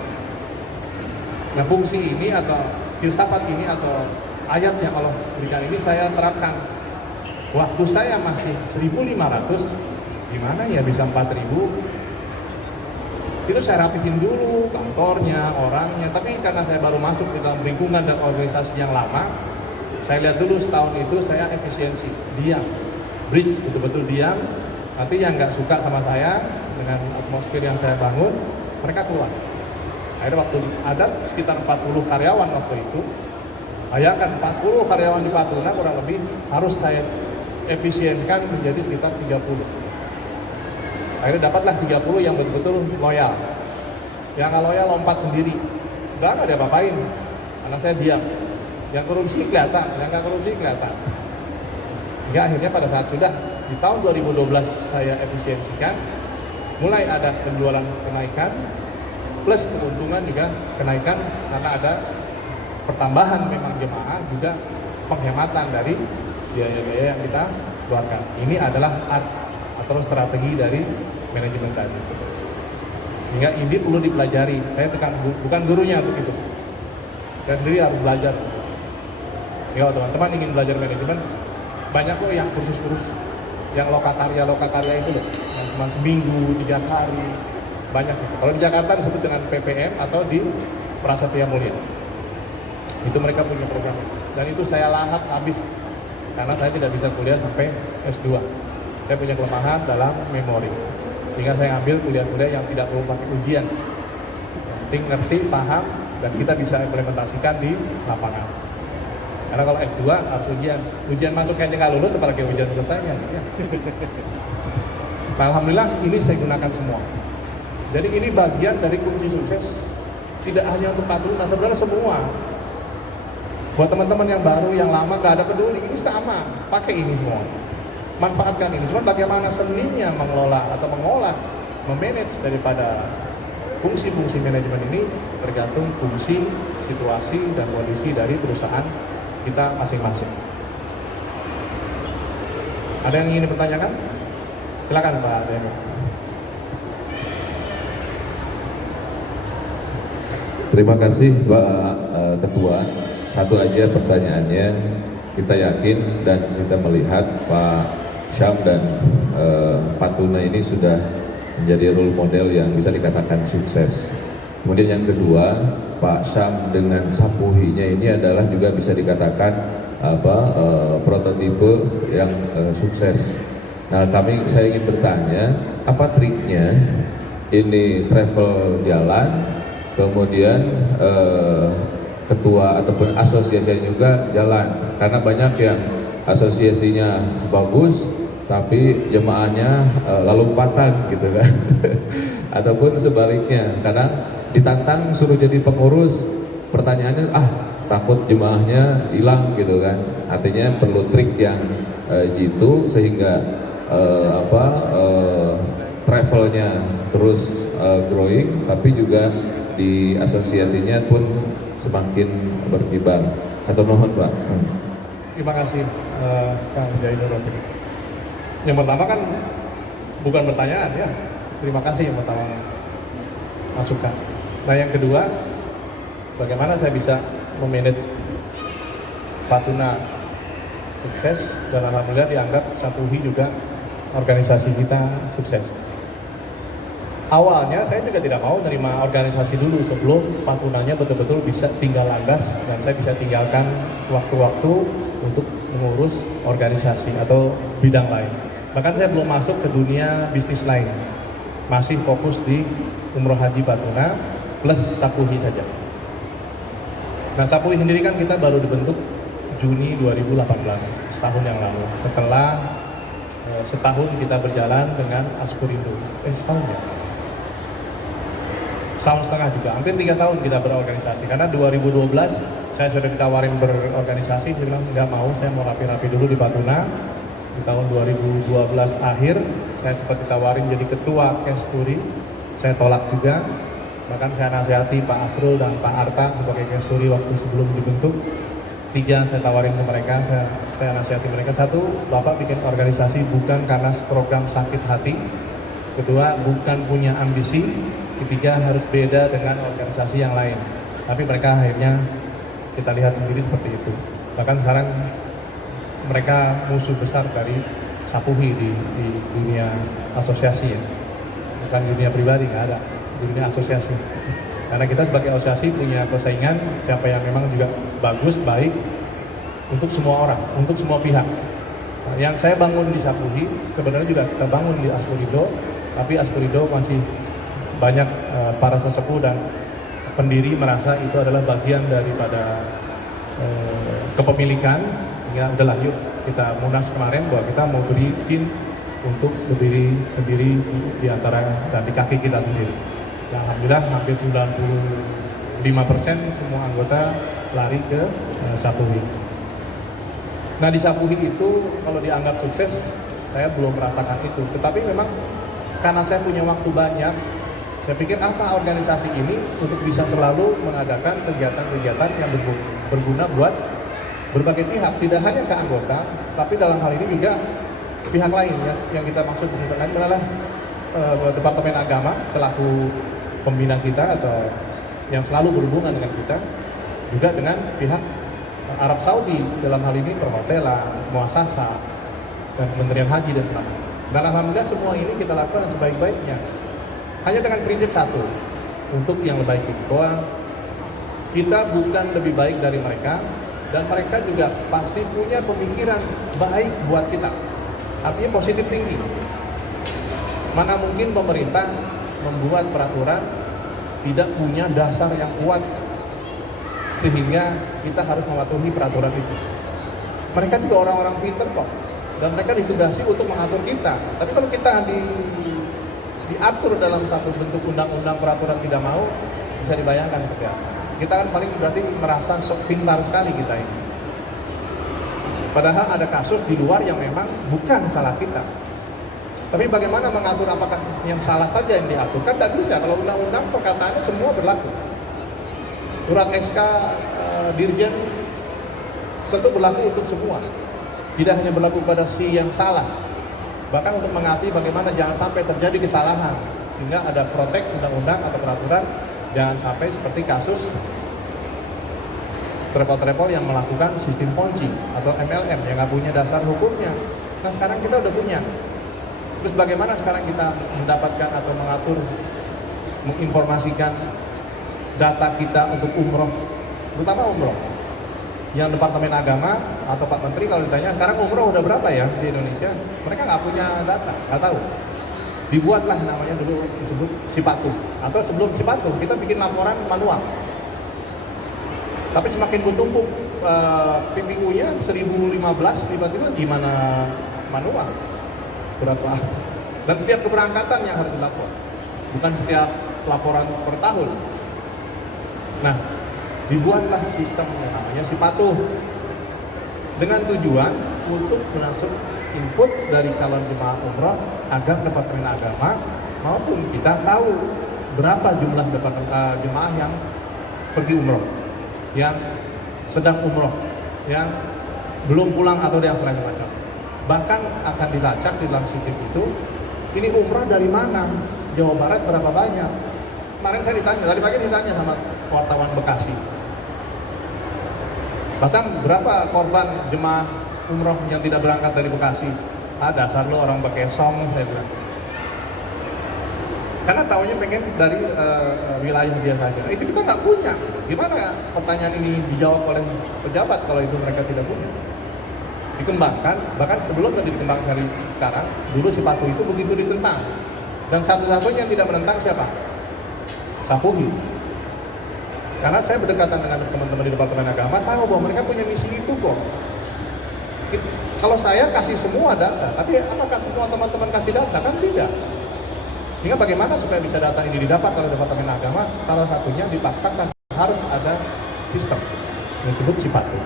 Nah fungsi ini atau filsafat ini atau ayat yang Allah berikan ini saya terapkan. Waktu saya masih 1.500, gimana ya bisa 4.000? Itu saya rapihin dulu kantornya, orangnya. Tapi karena saya baru masuk di dalam lingkungan dan organisasi yang lama, saya lihat dulu setahun itu saya efisiensi, diam, brisk, betul-betul diam. Nanti yang nggak suka sama saya dengan atmosfer yang saya bangun, mereka keluar. Akhirnya waktu ada sekitar 40 karyawan waktu itu, bayangkan 40 karyawan di Patuna kurang lebih harus saya efisienkan menjadi sekitar 30. Akhirnya dapatlah 30 yang betul-betul loyal. Yang nggak loyal lompat sendiri. Nggak ada apa-apain. Karena saya diam. Yang korupsi kelihatan, yang nggak korupsi kelihatan. Hingga akhirnya pada saat sudah di tahun 2012 saya efisiensikan, mulai ada penjualan kenaikan, plus keuntungan juga kenaikan karena ada pertambahan memang jemaah, juga penghematan dari biaya-biaya yang kita keluarkan. Ini adalah atau strategi dari manajemen tadi. Sehingga ini perlu dipelajari. Saya tekan bukan gurunya untuk itu. Saya sendiri harus belajar. Ya teman-teman ingin belajar manajemen, banyak kok yang kursus-kursus yang lokakarya itu loh, yang cuma seminggu, 3 hari, banyak itu. Kalau di Jakarta disebut dengan PPM atau di Prasetya Mulia. Itu mereka punya program. Dan itu saya lahat habis karena saya tidak bisa kuliah sampai S2. Saya punya kelemahan dalam memori, sehingga saya ambil kuliah-kuliah yang tidak perlu pakai ujian. Yang penting ngerti, paham, dan kita bisa implementasikan di lapangan. Karena kalau S2 harus ujian masuk kayaknya nggak lulus, apalagi ujian selesainya. Ya. Nah, alhamdulillah ini saya gunakan semua. Jadi ini bagian dari kunci sukses, tidak hanya untuk Patuna, sebenarnya semua. Buat teman-teman yang baru, yang lama, nggak ada peduli, ini sama, pakai ini semua. Manfaatkan ini. Cuma bagaimana seninya mengelola atau mengolah, memanage daripada fungsi-fungsi manajemen ini tergantung fungsi, situasi, dan kondisi dari perusahaan kita masing-masing. Ada yang ingin dipertanyakan? Silakan Pak Demo. Terima kasih Pak Ketua. Satu aja pertanyaannya, kita yakin dan kita melihat Pak Syam dan Patuna ini sudah menjadi role model yang bisa dikatakan sukses. Kemudian yang kedua, Pak Syam dengan Sapuhinya ini adalah juga bisa dikatakan prototipe yang sukses. Nah, saya ingin bertanya, apa triknya ini travel jalan, kemudian ketua ataupun asosiasinya juga jalan, karena banyak yang asosiasinya bagus tapi jemaahnya lalu patah gitu kan. Ataupun sebaliknya, kadang ditantang suruh jadi pengurus, pertanyaannya takut jemaahnya hilang gitu kan. Artinya perlu trik yang jitu sehingga travelnya terus growing, tapi juga di asosiasinya pun semakin berkibar. Atau mohon Pak. Terima kasih Kang Jainur. Yang pertama kan bukan pertanyaan ya. Terima kasih yang pertama masukan. Nah yang kedua, bagaimana saya bisa memanage Patuna sukses dan alhamdulillah dianggap Sapuhi juga organisasi kita sukses. Awalnya saya juga tidak mau menerima organisasi dulu sebelum Patunanya betul-betul bisa tinggal landas dan saya bisa tinggalkan waktu-waktu untuk mengurus organisasi atau bidang lain. Bahkan saya belum masuk ke dunia bisnis lain, masih fokus di Umroh Haji Patuna plus Sapuhi saja. Nah Sapuhi sendiri kan kita baru dibentuk Juni 2018, setahun yang lalu. Setelah setahun kita berjalan dengan Aspurindo. Setahun ya? Setahun setengah juga, hampir 3 tahun kita berorganisasi. Karena 2012 saya sudah ditawarin berorganisasi, saya bilang nggak mau, saya mau rapi-rapi dulu di Patuna. Di tahun 2012 akhir, saya sempat ditawarin jadi ketua Kesturi, saya tolak juga. Bahkan saya nasihati Pak Asrul dan Pak Arta sebagai Kesturi waktu sebelum dibentuk. 3 saya tawarin ke mereka, saya nasihati mereka. 1, Bapak bikin organisasi bukan karena program sakit hati. Kedua, bukan punya ambisi. Ketiga, harus beda dengan organisasi yang lain. Tapi mereka akhirnya kita lihat sendiri seperti itu. Bahkan sekarang mereka musuh besar dari Sapuhi di dunia asosiasi ya. Bukan dunia pribadi, nggak ada. Di dunia asosiasi. Karena kita sebagai asosiasi punya persaingan siapa yang memang juga bagus, baik untuk semua orang, untuk semua pihak. Nah, yang saya bangun di Sapuhi sebenarnya juga kita bangun di Aspurindo, tapi Aspurindo masih banyak para sesepuh dan pendiri merasa itu adalah bagian daripada kepemilikan. Ya udahlah yuk kita munas kemarin bahwa kita mau bikin untuk berdiri sendiri di antara dan di kaki kita sendiri. Ya, alhamdulillah hampir 95% semua anggota lari ke Sapuhi. Nah di Sapuhi itu kalau dianggap sukses, saya belum merasakan itu. Tetapi memang karena saya punya waktu banyak, saya pikir apa organisasi ini untuk bisa selalu mengadakan kegiatan-kegiatan yang berguna buat berbagai pihak, tidak hanya ke anggota, tapi dalam hal ini juga pihak lain ya, yang kita maksud di sini adalah Departemen Agama selaku pembina kita atau yang selalu berhubungan dengan kita, juga dengan pihak Arab Saudi dalam hal ini perhotelan, muasasa, dan Kementerian Haji dan sebagainya. Dan alhamdulillah semua ini kita lakukan sebaik-baiknya. Hanya dengan prinsip satu, untuk yang lebih baik, bahwa kita bukan lebih baik dari mereka, dan mereka juga pasti punya pemikiran baik buat kita. Artinya positif tinggi. Mana mungkin pemerintah membuat peraturan tidak punya dasar yang kuat sehingga kita harus mematuhi peraturan itu. Mereka juga orang-orang pinter kok, dan mereka ditugasi untuk mengatur kita. Tapi kalau kita diatur dalam satu bentuk undang-undang peraturan tidak mau, bisa dibayangkan seperti apa. Kita kan paling berarti merasa sok pintar sekali kita ini. Padahal ada kasus di luar yang memang bukan salah kita. Tapi bagaimana mengatur apakah yang salah saja yang diatur? Kan tidak bisa, kalau undang-undang perkataannya semua berlaku. Surat SK Dirjen tentu berlaku untuk semua. Tidak hanya berlaku pada si yang salah. Bahkan untuk mengatur bagaimana jangan sampai terjadi kesalahan. Sehingga ada protek undang-undang atau peraturan, jangan sampai seperti kasus travel-travel yang melakukan sistem ponzi atau MLM yang nggak punya dasar hukumnya. Nah sekarang kita udah punya. Terus bagaimana sekarang kita mendapatkan atau mengatur, menginformasikan data kita untuk umroh, terutama umroh. Yang Departemen Agama atau Pak Menteri kalau ditanya sekarang umroh udah berapa ya di Indonesia, mereka nggak punya data, nggak tahu. Dibuatlah namanya dulu disebut Sipatu, atau sebelum Sipatu kita bikin laporan manual. Tapi semakin bertumpuk PPU-nya 1015 tiba-tiba gimana manual berapa, dan setiap keberangkatan yang harus dilapor, bukan setiap laporan per tahun. Nah, dibuatlah sistem yang namanya Sipatu dengan tujuan untuk masuk input dari calon jemaah umroh agar Departemen Agama maupun kita tahu berapa jumlah jemaah yang pergi umroh, yang sedang umroh, yang belum pulang atau yang selain macam. Bahkan akan dilacak di dalam sistem itu, ini umroh dari mana, Jawa Barat berapa banyak. Kemarin saya ditanya, tadi pagi ditanya sama wartawan Bekasi, pasang berapa korban jemaah umroh yang tidak berangkat dari Bekasi? Dasar lo orang Bekesong, saya bilang. Karena taunya pengen dari wilayah dia saja. Itu kita nggak punya. Gimana pertanyaan ini dijawab oleh pejabat kalau itu mereka tidak punya? Dikembangkan, bahkan sebelum tadi dikembangkan dari sekarang, dulu Sipatu itu begitu ditentang. Dan satu-satunya yang tidak menentang siapa? Sapuhi. Karena saya berdekatan dengan teman-teman di Departemen Agama, tahu bahwa mereka punya misi itu kok. Kalau saya kasih semua data, tapi apakah semua teman-teman kasih data? Kan tidak. Sehingga bagaimana supaya bisa data ini didapat oleh Departemen Agama? Salah satunya dipaksakan harus ada sistem yang disebut Sipatu.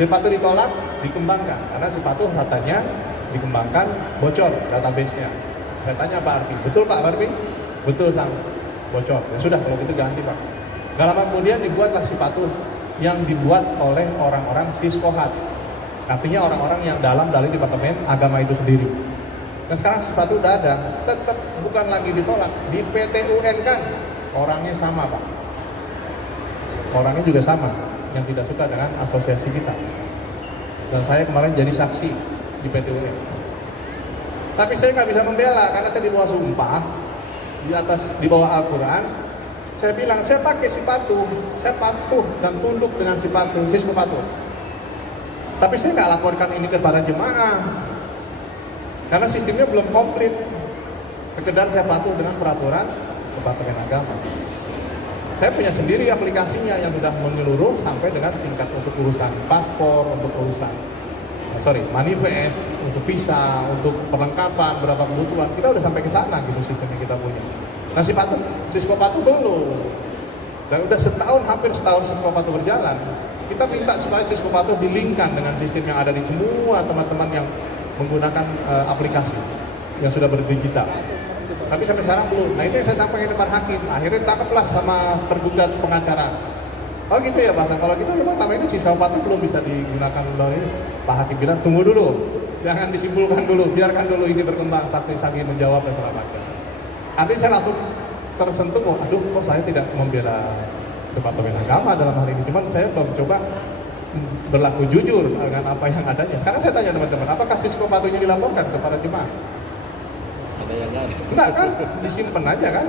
Sipatu ditolak, dikembangkan. Karena Sipatu katanya dikembangkan bocor database-nya. Saya tanya Pak Arfi, betul Pak Arfi? Betul Sang, bocor. Ya sudah, kalau gitu ganti Pak. Gak lama kemudian dibuatlah Sipatu yang dibuat oleh orang-orang Siskohat. Artinya orang-orang yang dalam dari Departemen Agama itu sendiri. Dan sekarang Sipatu udah ada, tetap bukan lagi ditolak, di PTUN kan orangnya sama Pak. Orangnya juga sama, yang tidak suka dengan asosiasi kita. Dan saya kemarin jadi saksi di PTUN. Tapi saya nggak bisa membela karena saya di bawah sumpah, di bawah Al-Quran. Saya bilang saya pakai Sipatu, saya patuh dan tunduk dengan Sipatu, Siskopatu. Tapi saya nggak laporkan ini kepada jemaah karena sistemnya belum komplit. Sekedar saya patuh dengan peraturan Departemen Agama. Saya punya sendiri aplikasinya yang sudah menyeluruh sampai dengan tingkat untuk urusan paspor, untuk urusan manifest, untuk visa, untuk perlengkapan, berapa kebutuhan. Kita udah sampai ke sana gitu sistem yang kita punya. Nah Siskopatu belum. Dan udah hampir setahun Siskopatu berjalan. Kita minta supaya Siskopatu dilingkan dengan sistem yang ada di semua teman-teman yang menggunakan aplikasi yang sudah berdigital. Tapi sampai sekarang belum. Nah ini yang saya sampaikan di depan hakim. Akhirnya ditangkaplah sama tergugat pengacara. Oh gitu ya Pak. Kalau gitu memang selama ini Siskopatu belum bisa digunakan tahun ini. Pak Hakim bilang tunggu dulu, jangan disimpulkan dulu, biarkan dulu ini berkembang, saksi-saksi menjawab dan segala macam. Artinya saya langsung tersentuh, aduh kok saya tidak membela Departemen Agama dalam hal ini, cuman saya mencoba berlaku jujur dengan apa yang adanya. Sekarang saya tanya teman-teman, apakah Siskopatunya dilaporkan kepada jemaah? Ada yang lain? Enggak kan, disimpan aja kan?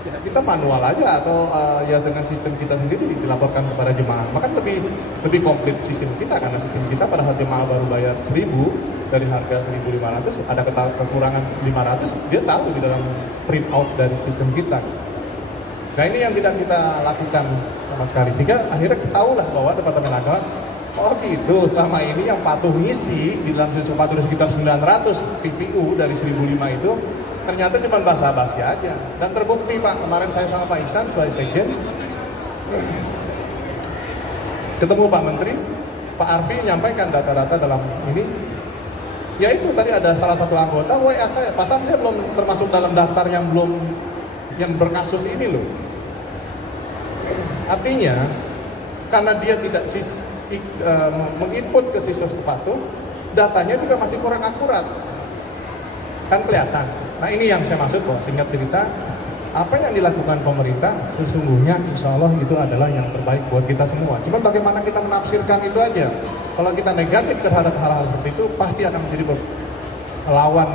Kita manual aja atau ya dengan sistem kita sendiri dilaporkan kepada jemaah. Maka lebih komplit sistem kita karena sistem kita pada saat jemaah baru bayar 1.000 dari harga 1.500 ada kekurangan 500, dia tahu di dalam print out dari sistem kita. Nah ini yang tidak kita lakukan sama sekali, sehingga akhirnya ketahuilah bahwa Departemen Agama oh gitu, selama ini yang patuh ngisi di dalam Siskopatu sekitar 900 PPU dari 1.005 itu ternyata cuma basa-basi aja. Dan terbukti Pak, kemarin saya sama Pak Ihsan sebagai sekjen ketemu Pak Menteri, Pak Arfi menyampaikan data-data dalam ini. Ya itu tadi ada salah satu anggota WA saya, pasal saya belum termasuk dalam daftar yang berkasus ini loh. Artinya karena dia tidak menginput ke Siskopatu, datanya juga masih kurang akurat. Kan kelihatan. Nah ini yang saya maksud bahwa singkat cerita, apa yang dilakukan pemerintah sesungguhnya insya Allah itu adalah yang terbaik buat kita semua. Cuma bagaimana kita menafsirkan itu aja. Kalau kita negatif terhadap hal-hal seperti itu, pasti akan menjadi lawan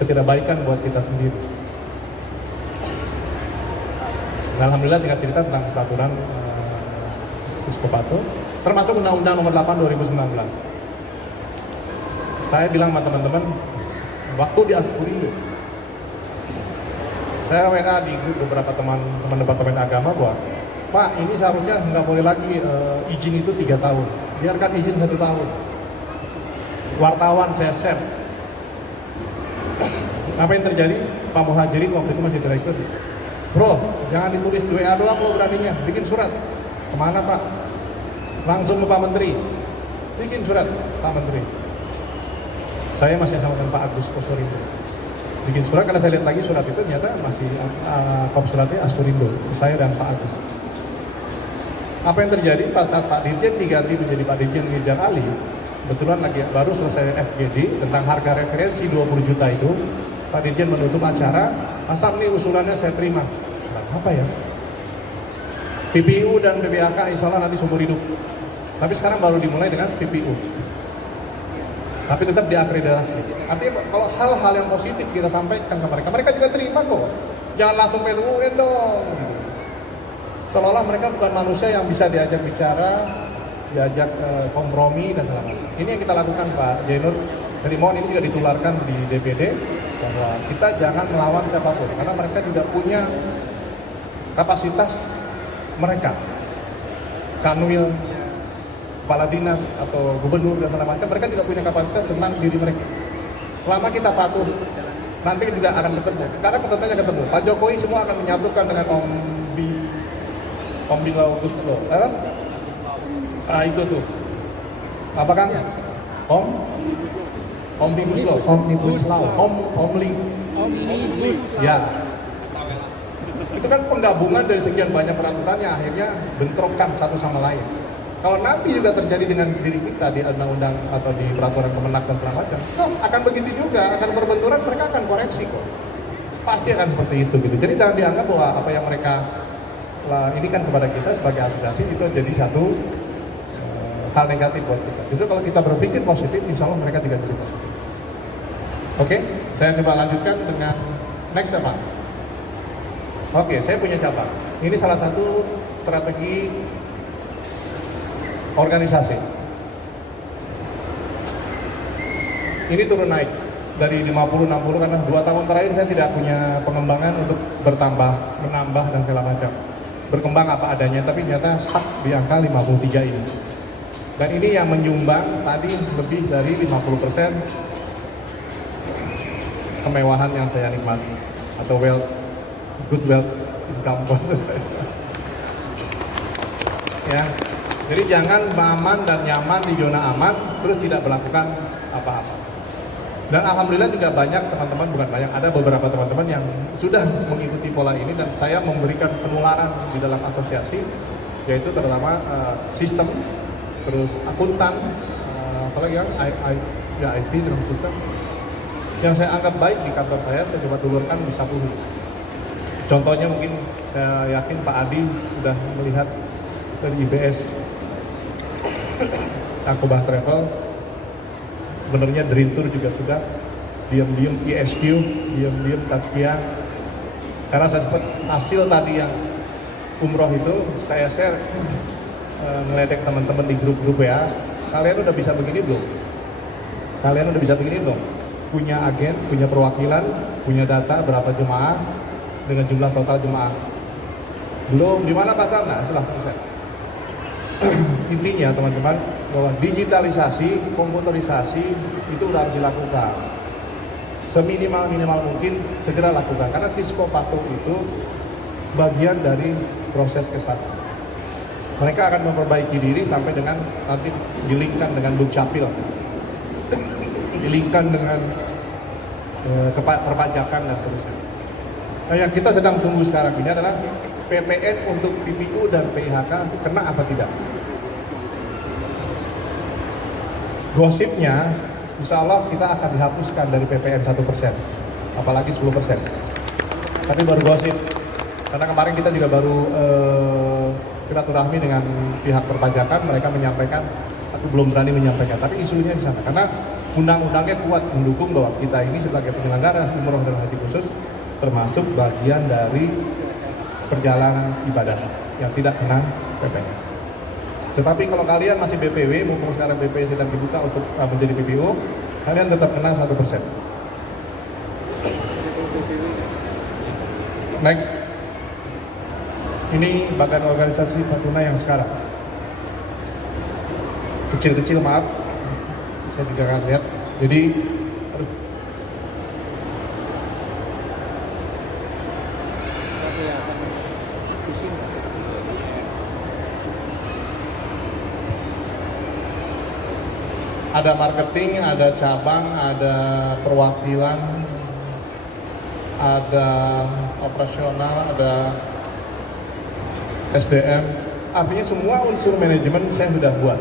ketidakbaikan buat kita sendiri. Nah, alhamdulillah singkat cerita tentang peraturan Siskopato, termasuk Undang-Undang Nomor 8 2019. Saya bilang sama teman-teman, waktu di Aspurindo, saya WA di grup beberapa teman-teman departemen agama bahwa Pak, ini seharusnya nggak boleh lagi izin itu 3 tahun, biarkan izin 1 tahun. Wartawan saya share. Apa yang terjadi? Pak Muhajirin waktu itu masih direktur. Bro, jangan ditulis di WA doang lo beraninya, bikin surat. Kemana Pak? Langsung ke Pak Menteri. Bikin surat Pak Menteri. Saya masih sama dengan Pak Agus Kossorindo. Bikin surat karena saya lihat lagi surat itu ternyata masih kop suratnya Aspurindo, saya dan Pak Agus. Apa yang terjadi? Pak Dirjen diganti menjadi Pak Dirjen Mirjan Ali. Kebetulan lagi baru selesai FGD tentang harga referensi 20 juta itu. Pak Dirjen menutup acara, asal nih usulannya saya terima. Usulan apa ya? PPU dan PPAK insya Allah nanti seumur hidup. Tapi sekarang baru dimulai dengan PPU. Tapi tetap diakreditasi. Artinya kalau hal-hal yang positif kita sampaikan ke mereka, mereka juga terima kok. Jangan langsung PTUN dong. Seolah-olah mereka bukan manusia yang bisa diajak bicara, diajak kompromi dan segala macam. Ini yang kita lakukan Pak Jainur. Jadi mohon ini juga ditularkan di DPD bahwa kita jangan melawan siapapun karena mereka juga punya kapasitas mereka. Kanwil, kepala dinas atau gubernur dan segala macam, mereka juga punya kapasitas tentang diri mereka. Selama kita patuh, nanti juga akan ketemu. Sekarang ketentuannya ketemu. Pak Jokowi semua akan menyatukan dengan Omnibus Law. Itu tuh. Apa kan? Omnibus Law. Omnibus Law. Omnibus. Ya. Itu kan penggabungan dari sekian banyak peraturan yang akhirnya bentrokan satu sama lain. Kalau nanti juga terjadi dengan diri kita di undang-undang atau di peraturan Kemenak dan segala macam, akan begitu juga, akan berbenturan, mereka akan koreksi kok. Pasti akan seperti itu gitu. Jadi jangan dianggap bahwa apa yang mereka ini kan kepada kita sebagai asosiasi itu jadi satu hal negatif buat kita. Justru kalau kita berpikir positif, insya Allah mereka juga jadi positif. Oke, saya coba lanjutkan dengan next apa? Oke, saya punya cabang. Ini salah satu strategi organisasi. Ini turun naik dari 50-60 karena 2 tahun terakhir saya tidak punya pengembangan untuk bertambah, menambah dan segala macam. Berkembang apa adanya, tapi ternyata stuck di angka 53 ini. Dan ini yang menyumbang tadi lebih dari 50% kemewahan yang saya nikmati atau good wealth income. Ya. Jadi jangan aman dan nyaman di zona aman terus tidak melakukan apa-apa. Dan alhamdulillah juga banyak teman-teman, bukan banyak, ada beberapa teman-teman yang sudah mengikuti pola ini dan saya memberikan penularan di dalam asosiasi, yaitu terutama sistem, terus akuntan, apalagi yang IT dalam sistem yang saya anggap baik di kantor saya coba tulurkan di 10. Contohnya mungkin saya yakin Pak Adi sudah melihat dari IBS Akobah Travel, sebenarnya Dream Tour juga sudah, diam-diam ISQ, diam-diam Tazkia. Karena saya sempat hasil tadi yang umroh itu saya share, ngeledek teman-teman di grup-grup ya, kalian udah bisa begini belum? Kalian udah bisa begini belum? Punya agen, punya perwakilan, punya data berapa jemaah dengan jumlah total jemaah. Belum, di mana Pak Sam? Nah, itu langsung saya. Intinya teman-teman bahwa digitalisasi, komputerisasi itu udah harus dilakukan. Seminimal mungkin segera lakukan karena Siskopato itu bagian dari proses kesehatan. Mereka akan memperbaiki diri sampai dengan nanti dilingkan dengan Dukcapil, dilingkan dengan perpajakan dan seterusnya. Nah, yang kita sedang tunggu sekarang ini adalah PPN untuk PPU dan PIHK kena apa tidak. Gosipnya, insya Allah kita akan dihapuskan dari PPN 1%, apalagi 10%. tapi baru gosip. Karena kemarin kita juga baru silaturahmi dengan pihak perpajakan, mereka menyampaikan, aku belum berani menyampaikan, tapi isunya di sana. Karena undang-undangnya kuat mendukung bahwa kita ini sebagai penyelenggara umroh dan haji khusus termasuk bagian dari perjalanan ibadah yang tidak kena PPN. Tetapi kalau kalian masih BPW, mumpung sekarang BPW sedang dibuka untuk menjadi PPO, kalian tetap kena 1%. Next. Ini bagian organisasi Patuna yang sekarang. Kecil-kecil, maaf. Saya juga akan lihat. Jadi, aduh. Ada marketing, ada cabang, ada perwakilan, ada operasional, ada SDM. Artinya semua unsur manajemen saya sudah buat.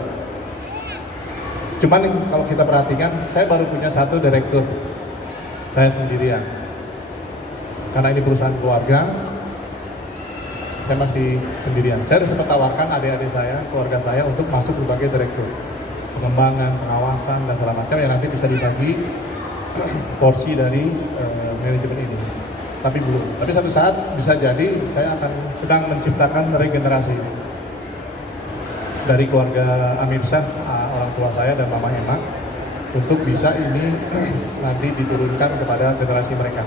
Cuman kalau kita perhatikan, saya baru punya satu direktur, saya sendirian. Karena ini perusahaan keluarga, saya masih sendirian. Saya harus sempat tawarkan adik-adik saya, keluarga saya untuk masuk sebagai direktur. Pengembangan, pengawasan, dan segala macam yang nanti bisa dibagi porsi dari manajemen ini. Tapi belum. Tapi satu saat bisa jadi saya akan sedang menciptakan regenerasi dari keluarga Amir Syah, orang tua saya dan Mama Emma, untuk bisa ini nanti diturunkan kepada generasi mereka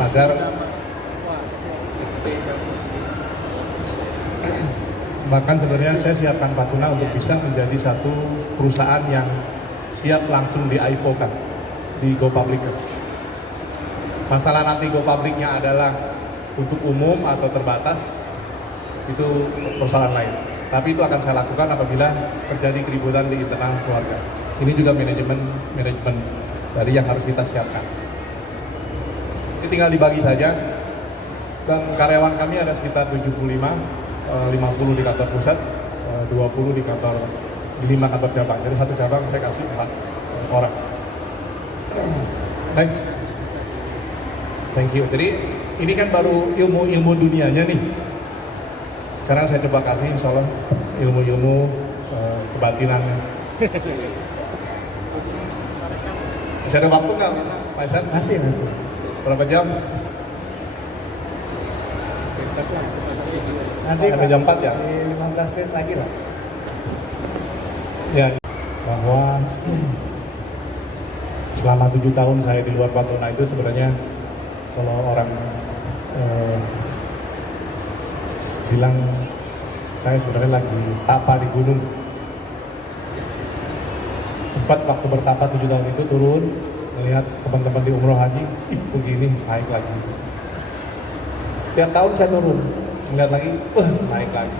agar bahkan sebenarnya saya siapkan Patuna untuk bisa menjadi satu perusahaan yang siap langsung di IPO-kan, di Go Public. Masalah nanti Go Public-nya adalah untuk umum atau terbatas, itu persoalan lain. Tapi itu akan saya lakukan apabila terjadi keributan di internal keluarga. Ini juga manajemen dari yang harus kita siapkan. Ini tinggal dibagi saja. Dan karyawan kami ada sekitar 75, 50 di kantor pusat, 20 di kantor, di 5 kantor cabang. Jadi satu cabang saya kasih 4 orang. Next. Thank you. Jadi ini kan baru ilmu-ilmu dunianya nih. Sekarang saya coba kasih insya Allah ilmu-ilmu kebatinannya. Masih ada waktu nggak, Pak Isan? Masih. Berapa jam? Masih Ada jam 4 ya? 15 menit lagi lah. Ya, bahwa selama 7 tahun saya di luar Patuna itu sebenarnya kalau orang bilang saya sebenarnya lagi tapa di gunung. Tempat waktu bertapa 7 tahun itu turun, melihat teman-teman di umroh haji, begini, naik lagi. Setiap tahun saya turun, melihat lagi, naik lagi.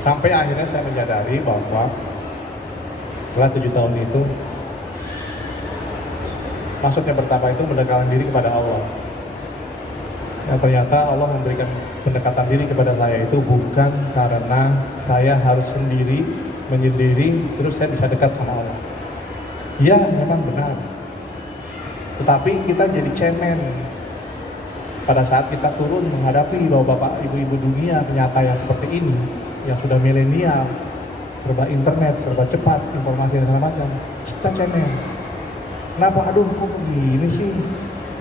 Sampai akhirnya saya menyadari bahwa setelah 7 tahun itu, maksudnya bertapa itu mendekatkan diri kepada Allah. Yang ternyata Allah memberikan pendekatan diri kepada saya itu bukan karena saya harus sendiri, menyendiri, terus saya bisa dekat sama Allah. Ya, memang benar. Tetapi kita jadi cemen pada saat kita turun menghadapi bahwa bapak ibu-ibu dunia nyata yang seperti ini, yang sudah milenial, serba internet, serba cepat, informasi dan segala macam, kita cemen. Kenapa? Aduh, kok begini sih?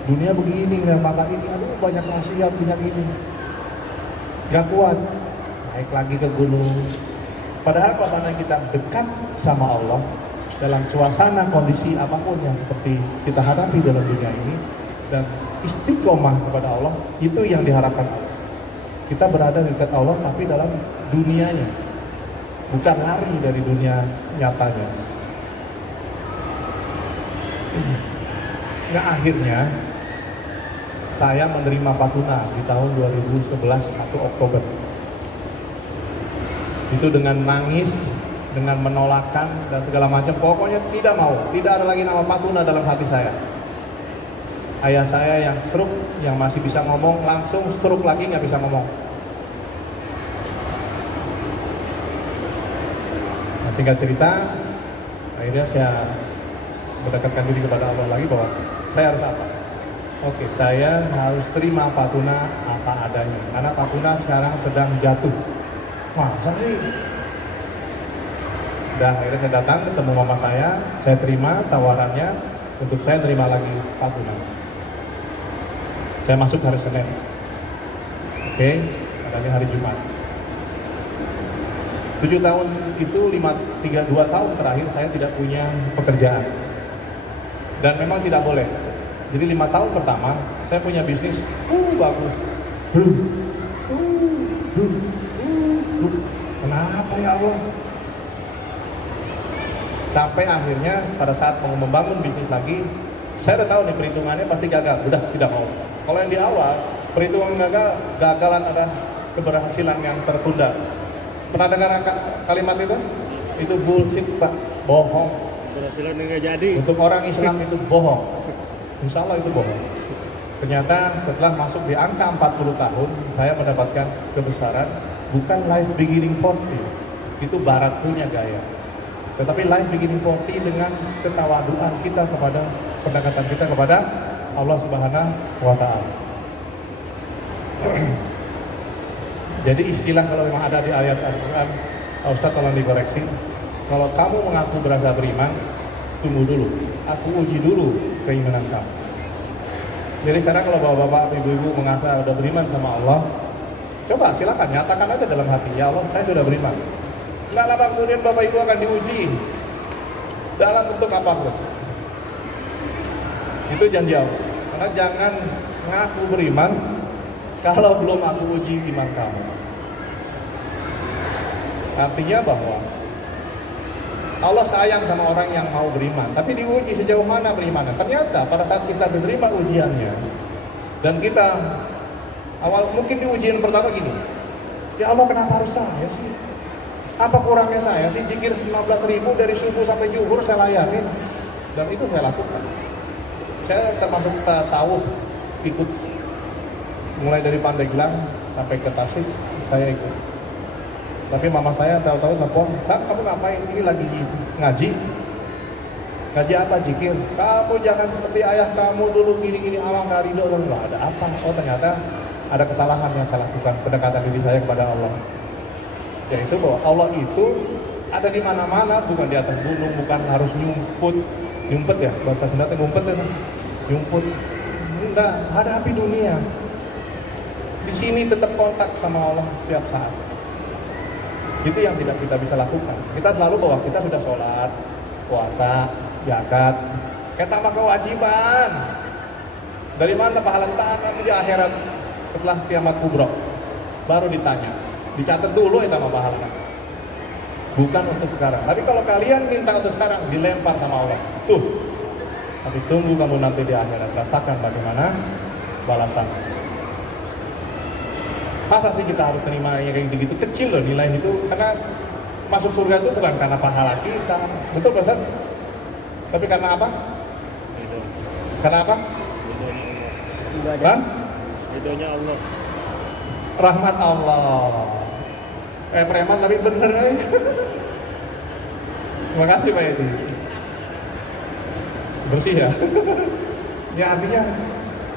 Dunia begini, nggak mata ini, aduh banyak maksiat, banyak ini. Gak kuat, naik lagi ke gunung. Padahal kalau kita dekat sama Allah, dalam suasana kondisi apapun yang seperti kita hadapi dalam dunia ini, dan istiqomah kepada Allah, itu yang diharapkan Allah. Kita berada di dekat Allah, tapi dalam dunianya, bukan lari dari dunia nyatanya. Nah akhirnya saya menerima Patuna di tahun 2011 1 Oktober. Itu dengan nangis, dengan menolakkan dan segala macam. Pokoknya tidak mau, tidak ada lagi nama Patuna dalam hati saya. Ayah saya yang stroke, yang masih bisa ngomong, langsung stroke lagi nggak bisa ngomong. Nah, singkat cerita, akhirnya saya mendekatkan diri kepada Allah lagi bahwa Saya harus apa? Oke, saya harus terima Pak Tuna apa adanya. Karena Pak Tuna sekarang sedang jatuh. Masa sih? Udah, akhirnya saya datang ketemu mama saya terima tawarannya untuk saya terima lagi Pak Tuna. Saya masuk hari Senin. Oke, katanya hari Jumat. 7 tahun itu 2 tahun terakhir saya tidak punya pekerjaan. Dan memang tidak boleh. Jadi 5 tahun pertama saya punya bisnis bagus. Kenapa ya Allah? Sampai akhirnya pada saat mau membangun bisnis lagi, saya udah tahu nih perhitungannya pasti gagal. Udah tidak mau. Kalau yang di awal perhitungan gagalan ada keberhasilan yang tertunda. Pernah dengar kalimat itu? Itu bullshit Pak, bohong. Keberhasilan nggak jadi. Untuk orang Islam itu bohong. Insya Allah itu bohong. Ternyata setelah masuk di angka 40 tahun, saya mendapatkan kebesaran. Bukan life beginning 40, itu barat punya gaya. Tetapi life beginning 40 dengan ketawaduan kita kepada pendekatan kita kepada Allah Subhanahu wa Ta'ala. Jadi istilah kalau memang ada di ayat Al-Quran, Ustaz tolong dikoreksi. Kalau kamu mengaku berasa beriman, tunggu dulu. Aku uji dulu keimanan kamu. Jadi sekarang kalau bapak-bapak, ibu-ibu mengaku udah beriman sama Allah, coba silakan nyatakan aja dalam hati, ya Allah saya sudah beriman. Nggak lama kemudian bapak ibu akan diuji dalam bentuk apapun. Itu janji Allah. Karena jangan ngaku beriman kalau belum aku uji iman kamu. Artinya bahwa Allah sayang sama orang yang mau beriman, tapi diuji sejauh mana berimannya. Ternyata pada saat kita diterima ujiannya dan kita awal mungkin di ujian pertama gini, ya Allah kenapa harus saya sih? Apa kurangnya saya sih? Zikir 19.000 dari subuh sampai zuhur saya layanin, dan itu saya lakukan. Saya termasuk tasawuf, ikut mulai dari Pandeglang sampai ke Tasik, saya ikut. Tapi mama saya tahu-tahu telepon, "San, kamu ngapain? Ini lagi ngaji." Ngaji apa? Zikir. "Kamu jangan seperti ayah kamu dulu gini-gini, Allah nggak ridho." Nggak ada apa. Oh ternyata ada kesalahan yang saya lakukan, pendekatan diri saya kepada Allah. Yaitu bahwa Allah itu ada di mana-mana, bukan di atas gunung, bukan harus nyumpet ya, bahasa Sunda ngumpet ya, nyumput. Enggak, hadapi dunia. Di sini tetap kontak sama Allah setiap saat. Itu yang tidak kita bisa lakukan. Kita selalu bahwa kita sudah sholat, puasa, zakat, kita mah kewajiban. Dari mana pahala kamu di akhirat setelah kiamat kubro? Baru ditanya. Dicatat dulu ya sama pahalanya. Bukan untuk sekarang. Tapi kalau kalian minta untuk sekarang, dilempar sama Allah. Tuh. Tapi tunggu kamu nanti di akhirat, rasakan bagaimana balasan. Masa sih kita harus terima yang kayak gitu-gitu? Kecil loh nilai itu. Karena masuk surga itu bukan karena pahala kita. Betul Ustaz? Tapi karena apa? Ridho. Karena apa? Ridhonya Allah. Hah? Ridhonya Allah. Rahmat Allah. Kayak preman tapi bener aja. Terima kasih Pak Edi. Bersih ya. Ya artinya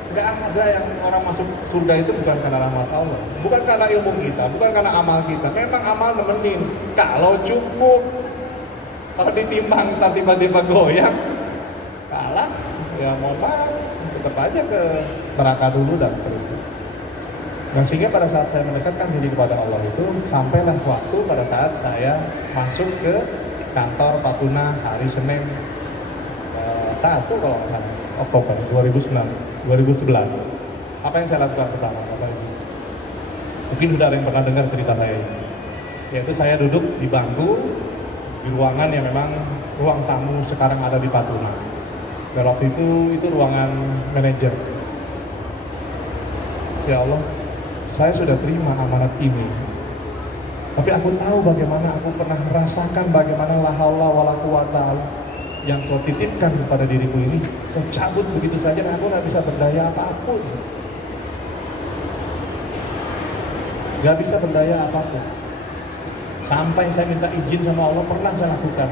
nggak ada yang orang masuk surga itu bukan karena rahmat Allah, bukan karena ilmu kita, bukan karena amal kita. Memang amal nemenin. Kalau cukup, kalau ditimbang tiba-tiba goyang, kalah. Ya mohon maaf, tetap aja ke neraka dulu dan terusnya. Nah sehingga pada saat saya mendekatkan diri kepada Allah itu, sampailah waktu pada saat saya masuk ke kantor Pak Tuna hari Senin 1 kalau nggak salah, Oktober 2011. Apa yang saya lakukan pertama? Mungkin sudah ada yang pernah dengar cerita saya ini. Yaitu saya duduk di bangku di ruangan yang memang ruang tamu sekarang ada di Pak Tuna. Dan waktu itu ruangan manajer. Ya Allah, saya sudah terima amanat ini. Tapi aku tahu bagaimana aku pernah merasakan bagaimana la haula wala quwata yang kau titipkan kepada diriku ini, kau cabut begitu saja dan aku nggak bisa berdaya apapun. Nggak bisa berdaya apapun. Sampai saya minta izin sama Allah, pernah saya lakukan.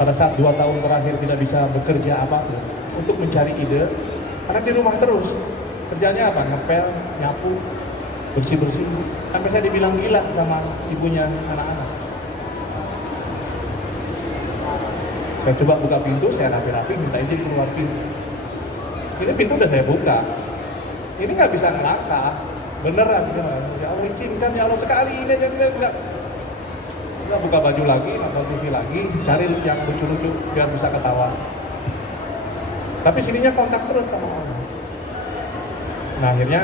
Pada saat 2 tahun terakhir tidak bisa bekerja apapun. untuk mencari ide, karena di rumah terus. Kerjanya apa? Ngepel, nyapu, bersih-bersih. Sampai saya dibilang gila sama ibunya anak-anak. Saya coba buka pintu, saya rapi-rapi, minta izin keluar pintu. Ini pintu udah saya buka. Ini nggak bisa ngelangkah. Beneran, ya Allah izinkan, ya Allah sekali ini aja enggak. Kita buka baju lagi, nonton TV lagi, cari yang lucu-lucu biar bisa ketawa. Tapi sininya kontak terus sama Allah. Nah akhirnya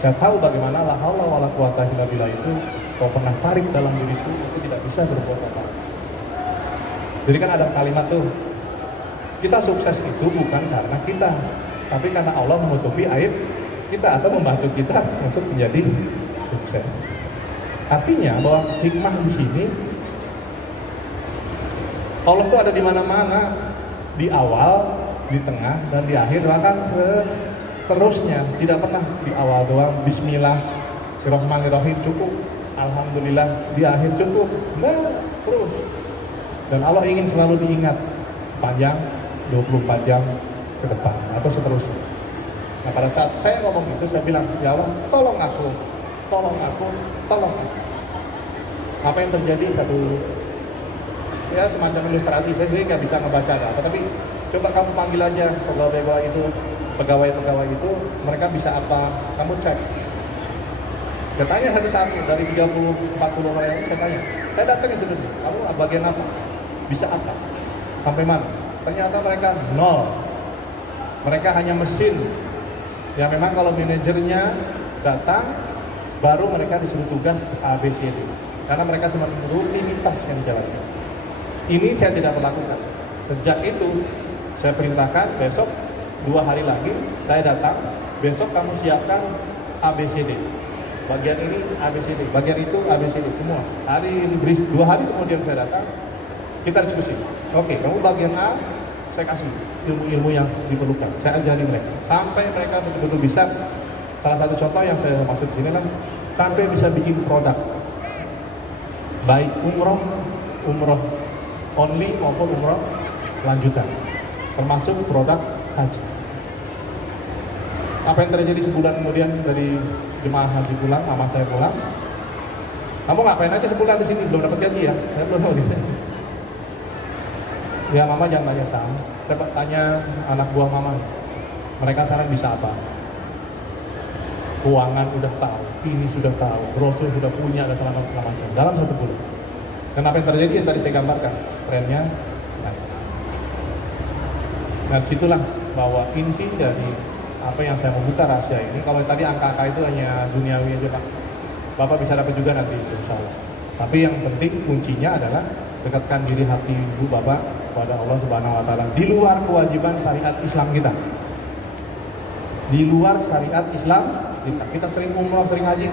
saya tahu bagaimana la haula wala quwata illa billah itu kau pernah tarik dalam diriku, aku tidak bisa berbuat apa-apa. Jadi kan ada kalimat tuh, kita sukses itu bukan karena kita, tapi karena Allah menutupi aib kita atau membantu kita untuk menjadi sukses. Artinya bahwa hikmah di sini Allah tuh ada di mana-mana, di awal, di tengah, dan di akhir, bahkan seterusnya. Tidak pernah di awal doang Bismillahirrahmanirrahim cukup, Alhamdulillah di akhir cukup, nah terus. Dan Allah ingin selalu diingat sepanjang 24 jam ke depan atau seterusnya. Nah pada saat saya ngomong itu, saya bilang, ya Allah tolong aku, tolong aku, tolong aku. Apa yang terjadi satu ya semacam ilustrasi, saya sendiri nggak bisa ngebaca apa, tapi coba kamu panggil aja pegawai itu, mereka bisa apa, kamu cek. Saya tanya satu-satu, dari 30-40 orang yang saya datangin sebenarnya, kamu bagian apa? Bisa apa? Sampai mana? Ternyata mereka nol. Mereka hanya mesin. Ya memang kalau manajernya datang, baru mereka disuruh tugas ABCD. Karena mereka cuma rutinitas yang dijalankan. Ini saya tidak melakukan. Sejak itu, saya perintahkan besok 2 hari lagi, saya datang, besok kamu siapkan ABCD. Bagian ini ABCD, bagian itu ABCD, semua. Hari ini 2 hari kemudian saya datang, kita diskusi. Oke, kamu bagian A, saya kasih ilmu-ilmu yang diperlukan. Saya ajari mereka sampai mereka betul-betul bisa. Salah satu contoh yang saya maksud di sini kan sampai bisa bikin produk, baik umroh only maupun umroh lanjutan, termasuk produk haji. Apa yang terjadi sebulan kemudian dari jemaah haji pulang, mama saya pulang. Kamu ngapain aja sebulan di sini, belum dapat gaji ya? Saya belum tahu. Ya mama jangan tanya Sam, coba tanya anak buah mama. Mereka sekarang bisa apa? Keuangan udah tahu, ini sudah tahu, brosur sudah punya, dan selama dalam 1 bulan. Dan apa yang terjadi yang tadi saya gambarkan, trennya naik. Nah disitulah bahwa inti dari apa yang saya membuka rahasia ini. Kalau tadi angka-angka itu hanya duniawi aja Pak, Bapak bisa dapat juga nanti insya Allah. Tapi yang penting kuncinya adalah dekatkan diri hati ibu bapak kepada Allah Subhanahu Wa Taala di luar kewajiban syariat Islam kita. Di luar syariat Islam kita sering umroh, sering haji,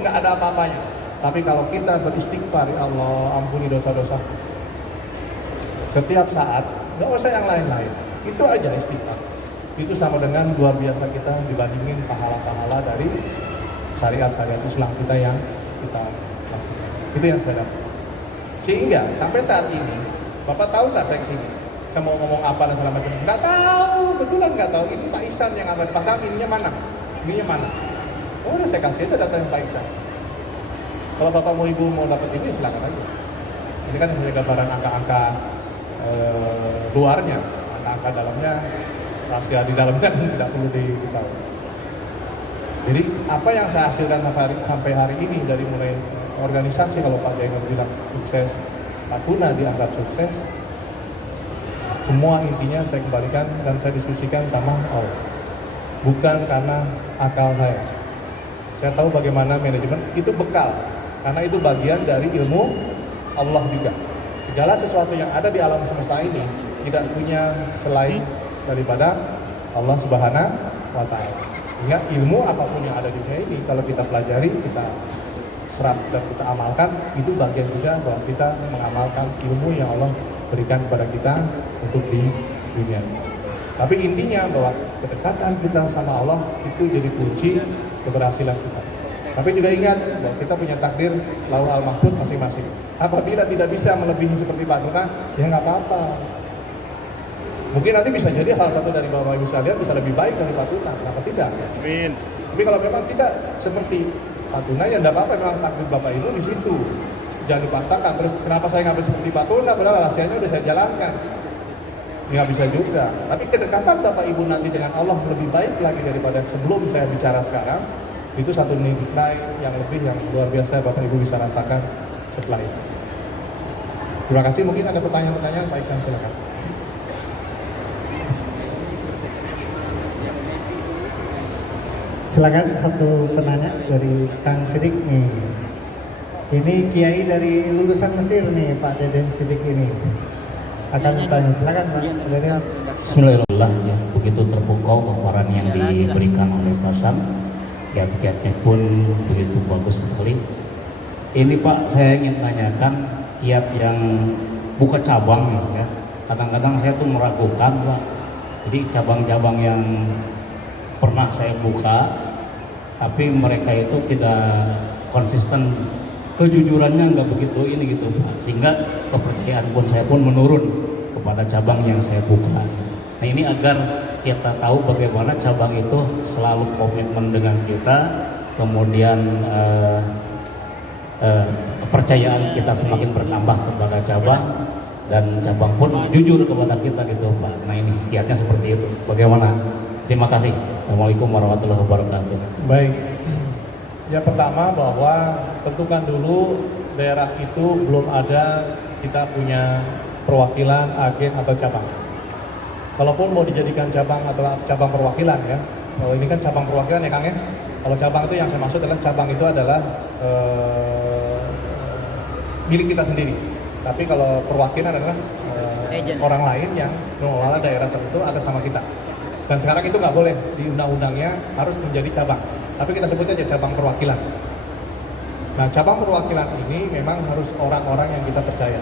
nggak ada apa-apanya. Tapi kalau kita beristighfar, ya Allah ampuni dosa-dosa setiap saat, nggak usah yang lain-lain, itu aja istighfar. Itu sama dengan luar biasa kita dibandingin pahala-pahala dari syariat-syariat Islam kita yang kita lakukan. Itu yang saya dapat. Sehingga sampai saat ini, Bapak tahu nggak saya kesini? Saya mau ngomong apa dan segala macam? Nggak tahu, betulan nggak tahu. Ini Pak Ihsan yang akan pasang, ininya mana? Ininya mana? Oh, udah saya kasih aja data yang Pak Ihsan. Kalau Bapak mau Ibu mau dapat ini, silakan aja. Ini kan hanya gambaran angka-angka luarnya, angka-angka dalamnya, rahasia di dalamnya tidak perlu diketahui. Jadi apa yang saya hasilkan sampai hari ini dari mulai organisasi, kalau Pak Jainur bilang sukses, Pak Tuna dianggap sukses, semua intinya saya kembalikan dan saya diskusikan sama Allah. Bukan karena akal saya. Saya tahu bagaimana manajemen, itu bekal. Karena itu bagian dari ilmu Allah juga. Segala sesuatu yang ada di alam semesta ini tidak punya selain daripada Allah Subhanahu wa Ta'ala. Sehingga ilmu apapun yang ada di dunia ini, kalau kita pelajari, kita serap dan kita amalkan, itu bagian juga bahwa kita mengamalkan ilmu yang Allah berikan kepada kita untuk di dunia ini. Tapi intinya bahwa kedekatan kita sama Allah itu jadi kunci keberhasilan kita. Tapi juga ingat bahwa kita punya takdir lauhul mahfuz masing-masing. Apabila tidak bisa melebihi seperti Pak Tuna, ya nggak apa-apa. Mungkin nanti bisa jadi salah satu dari Bapak Ibu sekalian bisa lebih baik dari Patuna, kenapa tidak? Amin. Tapi kalau memang tidak seperti Patuna, ya enggak apa-apa, memang takdir Bapak Ibu di situ. Jangan dipaksakan. Terus kenapa saya ngambil seperti Patuna, padahal rahasianya udah saya jalankan. Nggak bisa juga. Tapi kedekatan Bapak Ibu nanti dengan Allah lebih baik lagi daripada sebelum saya bicara sekarang. Itu satu nilai yang lebih, yang luar biasa Bapak Ibu bisa rasakan setelah itu. Terima kasih. Mungkin ada pertanyaan-pertanyaan, Pak Iksan, silakan. Silakan satu penanya dari Kang Sidik nih. Ini kiai dari lulusan Mesir nih, Pak Deden Sidik ini. Akan bertanya, silakan Pak Deden. Bismillahirrahmanirrahim. Ya, begitu terpukau paparan yang diberikan oleh Pak Sam, kiat-kiatnya pun begitu bagus sekali. Ini Pak, saya ingin tanyakan kiat yang buka cabang nih ya. Kadang-kadang saya tuh meragukan Pak. Jadi cabang-cabang yang pernah saya buka, tapi mereka itu tidak konsisten, kejujurannya nggak begitu ini gitu Pak. Sehingga kepercayaan pun saya pun menurun kepada cabang yang saya buka. Nah ini agar kita tahu bagaimana cabang itu selalu komitmen dengan kita, kemudian kepercayaan kita semakin bertambah kepada cabang, dan cabang pun jujur kepada kita gitu Pak. Nah ini kiatnya seperti itu. Bagaimana? Terima kasih. Assalamualaikum warahmatullahi wabarakatuh. Baik. Yang pertama bahwa tentukan dulu daerah itu belum ada kita punya perwakilan, agen atau cabang. Kalaupun mau dijadikan cabang atau cabang perwakilan ya. Kalau ini kan cabang perwakilan ya Kang ya. Kalau cabang itu yang saya maksud adalah cabang itu adalah milik kita sendiri. Tapi kalau perwakilan adalah orang lain yang mengelola daerah tertentu atas nama kita. Dan sekarang itu nggak boleh, di undang-undangnya harus menjadi cabang. Tapi kita sebut aja cabang perwakilan. Nah, cabang perwakilan ini memang harus orang-orang yang kita percaya.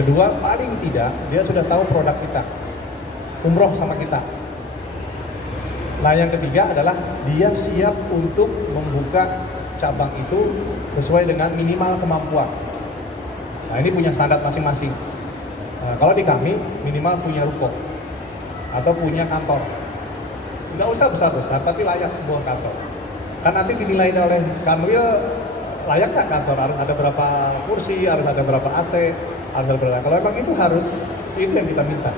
Kedua, paling tidak dia sudah tahu produk kita, umroh sama kita. Nah, yang ketiga adalah dia siap untuk membuka cabang itu sesuai dengan minimal kemampuan. Nah, ini punya standar masing-masing. Nah, kalau di kami minimal punya ruko atau punya kantor. Nggak usah besar-besar, tapi layak sebuah kantor. Kan nanti dinilai oleh Kanwil, layak nggak kantor, harus ada berapa kursi, harus ada berapa AC, harus ada berapa. Kalau memang itu harus, itu yang kita minta.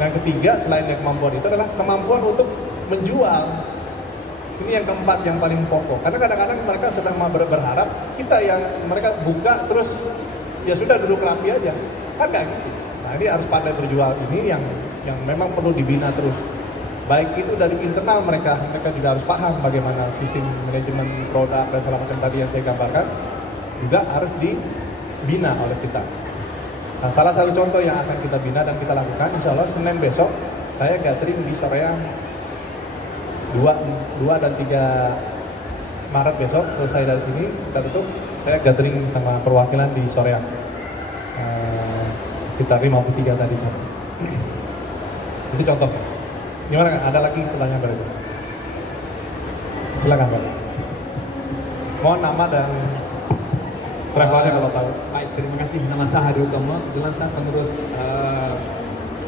Nah, yang ketiga selain dari kemampuan itu adalah kemampuan untuk menjual. Ini yang keempat yang paling pokok. Karena kadang-kadang mereka sedang berharap kita yang mereka buka terus ya sudah duduk rapi aja. Kan nggak gitu. Nah, ini harus pandai berjual, ini yang memang perlu dibina terus. Baik itu dari internal mereka juga harus paham bagaimana sistem manajemen produk dan segala macam tadi yang saya gambarkan, juga harus dibina oleh kita. Nah, salah satu contoh yang akan kita bina dan kita lakukan, insya Allah Senin besok saya gathering di Soreang 2 dan 3 Maret besok, selesai dari sini kita tutup, saya gathering sama perwakilan di Soreang sekitar 53 tadi. Itu contoh. Gimana kan? Ada lagi pertanyaan berikut? Silakan Pak. Mohon nama dan travelnya kalau tahu. Baik, terima kasih. Nama saya Hadi Utomo. Kebetulan saya pengurus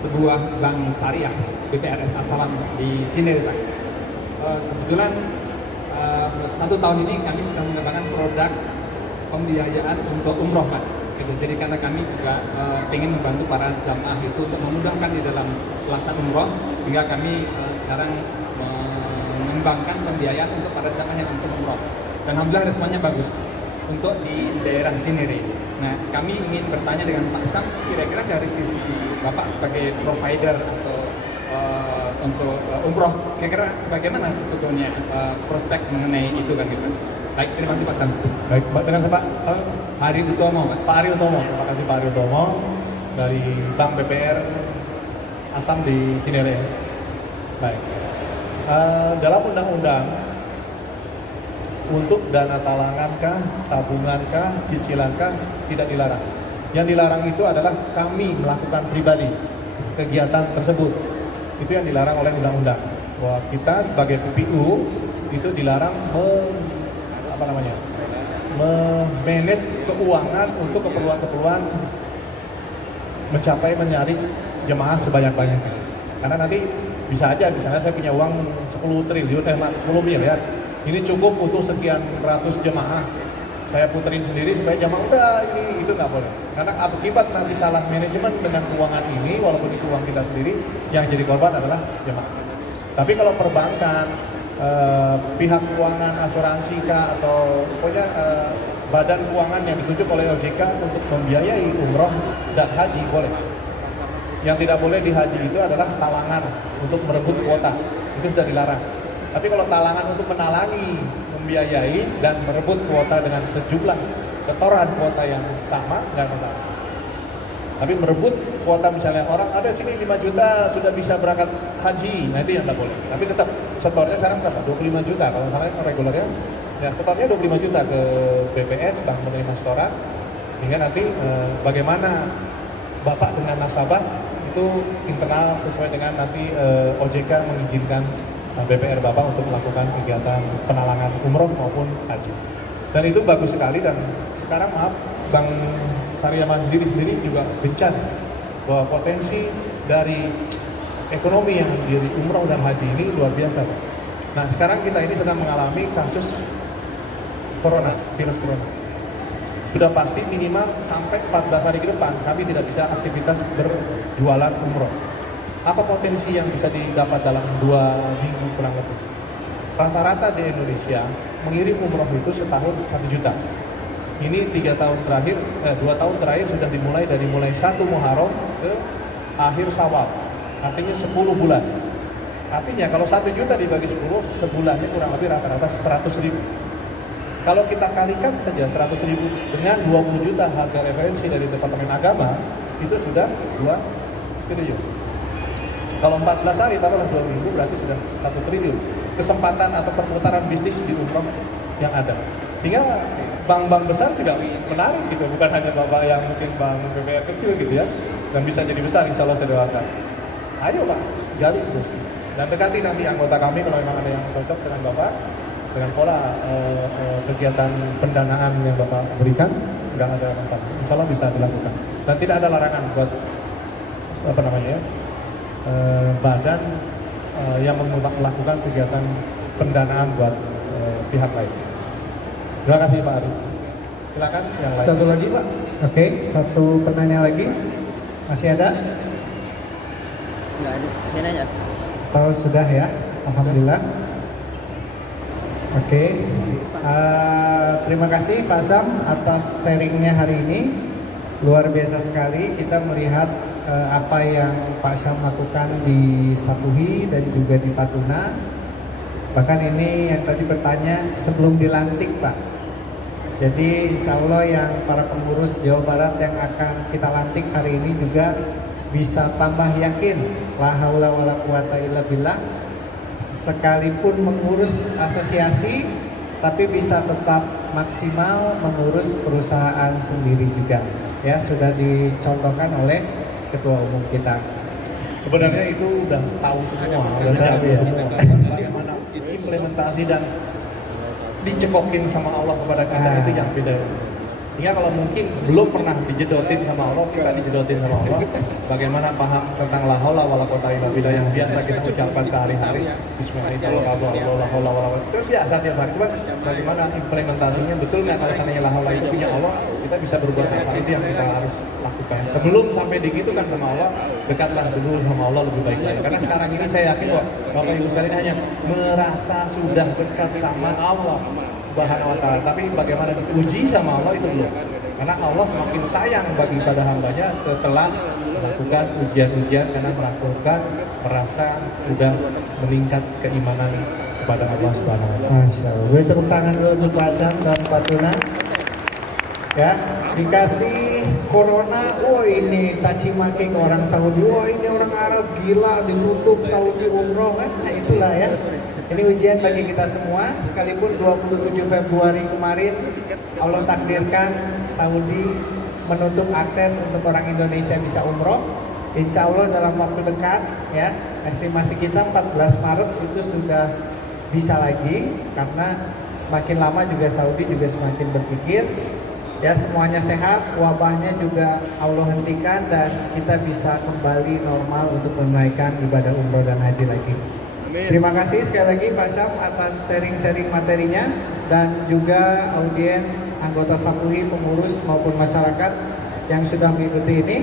sebuah bank syariah BPRS Asalam di Cinere, Pak. Kebetulan 1 tahun ini kami sedang mengembangkan produk pembiayaan untuk umroh, Pak. Gitu. Jadi karena kami juga ingin membantu para jamaah itu untuk memudahkan di dalam pelaksanaan umroh, sehingga kami sekarang mengembangkan pembiayaan untuk para jamaah yang untuk umroh. Dan alhamdulillah responnya bagus untuk di daerah Cinere. Nah, kami ingin bertanya dengan Pak Sam, kira-kira dari sisi Bapak sebagai provider atau untuk umroh, kira-kira bagaimana sebetulnya prospek mengenai itu kan gitu? Baik, terima kasih Pak Sam. Baik, Pak, dengan Pak Hari Utomo, Pak. Pak Ari Utomo. Terima kasih Pak Ari Utomo dari Bank BPR Asam di Cinere. Baik. Dalam undang-undang untuk dana talangankah, tabungankah, cicilankah tidak dilarang. Yang dilarang itu adalah kami melakukan pribadi kegiatan tersebut. Itu yang dilarang oleh undang-undang. Bahwa kita sebagai PPU itu dilarang memanage keuangan untuk keperluan-keperluan mencapai mencari jemaah sebanyak-banyaknya. Karena nanti bisa aja, misalnya saya punya uang 10 triliun, 10 miliar, ini cukup untuk sekian ratus jemaah. Saya puterin sendiri supaya jamaah udah ini, itu nggak boleh. Karena akibat nanti salah manajemen dengan keuangan ini, walaupun itu uang kita sendiri, yang jadi korban adalah jemaah. Tapi kalau perbankan, pihak keuangan, asuransi kah, atau pokoknya badan keuangan yang ditunjuk oleh OJK untuk membiayai umroh dan haji boleh. Yang tidak boleh di haji itu adalah talangan untuk merebut kuota, itu sudah dilarang. Tapi kalau talangan untuk menalangi, membiayai dan merebut kuota dengan sejumlah setoran kuota yang sama, nggak masalah. Tapi merebut kuota, misalnya orang ada sini 5 juta sudah bisa berangkat haji, nah itu yang nggak boleh. Tapi tetap setornya sekarang berapa? 25 juta kalau misalnya regulernya, ya setornya 25 juta ke BPS, Bank Menerima Setoran, hingga nanti bagaimana Bapak dengan nasabah itu internal sesuai dengan nanti OJK mengizinkan BPR Bapak untuk melakukan kegiatan penalangan umroh maupun haji. Dan itu bagus sekali, dan sekarang maaf, Bank Syariah Mandiri sendiri juga gencar bahwa potensi dari ekonomi yang di umroh dan haji ini luar biasa. Nah sekarang kita ini sedang mengalami kasus virus corona. Sudah pasti minimal sampai 14 hari ke depan kami tidak bisa aktivitas berjualan umroh. Apa potensi yang bisa didapat dalam 2 minggu kurang lebih? Rata-rata di Indonesia mengirim umroh itu setahun 1 juta. Ini 2 tahun terakhir sudah dimulai dari mulai 1 Muharram ke akhir Syawal. Artinya 10 bulan. Artinya kalau 1 juta dibagi 10, sebulannya kurang lebih rata-rata 100 ribu. Kalau kita kalikan saja 100 ribu dengan 20 juta harga referensi dari Departemen Agama, itu sudah 2 triliun. Kalau 14 hari, taruhlah 2 minggu, berarti sudah 1 triliun. Kesempatan atau perputaran bisnis di umroh yang ada. Sehingga bank-bank besar tidak menarik gitu, bukan hanya bapak yang mungkin bank BPR kecil gitu ya, dan bisa jadi besar, insya Allah saya doakan. Ayo Pak, gali terus. Dan dekati nanti anggota kami kalau memang ada yang cocok dengan bapak, dengan pola kegiatan pendanaan yang bapak berikan, nggak ada masalah. Insya Allah bisa dilakukan. Dan tidak ada larangan buat badan yang melakukan kegiatan pendanaan buat pihak lain. Terima kasih Pak Ari. Silakan yang lain. Satu lagi Pak. Oke, satu penanya lagi. Masih ada? Nggak ada. Saya nanya. Atau sudah ya? Alhamdulillah. Oke. Terima kasih Pak Sam atas sharingnya hari ini. Luar biasa sekali kita melihat apa yang Pak Sam lakukan di Sapuhi dan juga di Patuna. Bahkan ini yang tadi bertanya sebelum dilantik Pak. Jadi insya Allah yang para pengurus Jawa Barat yang akan kita lantik hari ini juga bisa tambah yakin la haula wala quwata illa billah, sekalipun mengurus asosiasi tapi bisa tetap maksimal mengurus perusahaan sendiri juga. Ya, sudah dicontohkan oleh ketua umum kita. Sebenarnya itu udah tahu semua, udah tahu semua bagaimana implementasi dan dicekokin sama Allah kepada kita itu yang beda. Hingga kalau mungkin belum pernah dijedotin sama Allah, kita dijedotin sama Allah. Bagaimana paham tentang la haula wala quwata illa billah yang biasa kita ucapkan sehari-hari. Bismillahirrahmanirrahim. Itu biasa tiap hari. Cuma bagaimana implementasinya betul nggak kalau seandainya la haula itu punya Allah, kita bisa berbuat apa, itu yang kita harus lakukan. Sebelum sampai digitu kan sama Allah, dekatlah dulu sama Allah lebih baik lagi. Karena sekarang ini saya yakin kok Bapak Ibu sekalian hanya merasa sudah dekat sama Allah Subhanahu wa ta'ala, tapi bagaimana diuji sama Allah itu belum. Karena Allah semakin sayang bagi pada hambanya setelah melakukan ujian-ujian, karena melakukan merasa sudah meningkat keimanan kepada Allah Subhanahu wa ta'ala. Masya Allah. Gue tepuk tangan dulu untuk Pak Sam dan Pak Tuna. Ya, dikasih corona, ini caci maki ke orang Saudi, ini orang Arab gila, ditutup Saudi umroh, nah itulah ya. Ini ujian bagi kita semua, sekalipun 27 Februari kemarin Allah takdirkan Saudi menutup akses untuk orang Indonesia bisa umroh. Insya Allah dalam waktu dekat ya, estimasi kita 14 Maret itu sudah bisa lagi, karena semakin lama juga Saudi juga semakin berpikir. ya semuanya sehat, wabahnya juga Allah hentikan dan kita bisa kembali normal untuk menunaikan ibadah umroh dan haji lagi. Terima kasih sekali lagi Pak Syam atas sharing-sharing materinya dan juga audiens, anggota Sapuhi, pengurus maupun masyarakat yang sudah mengikuti ini.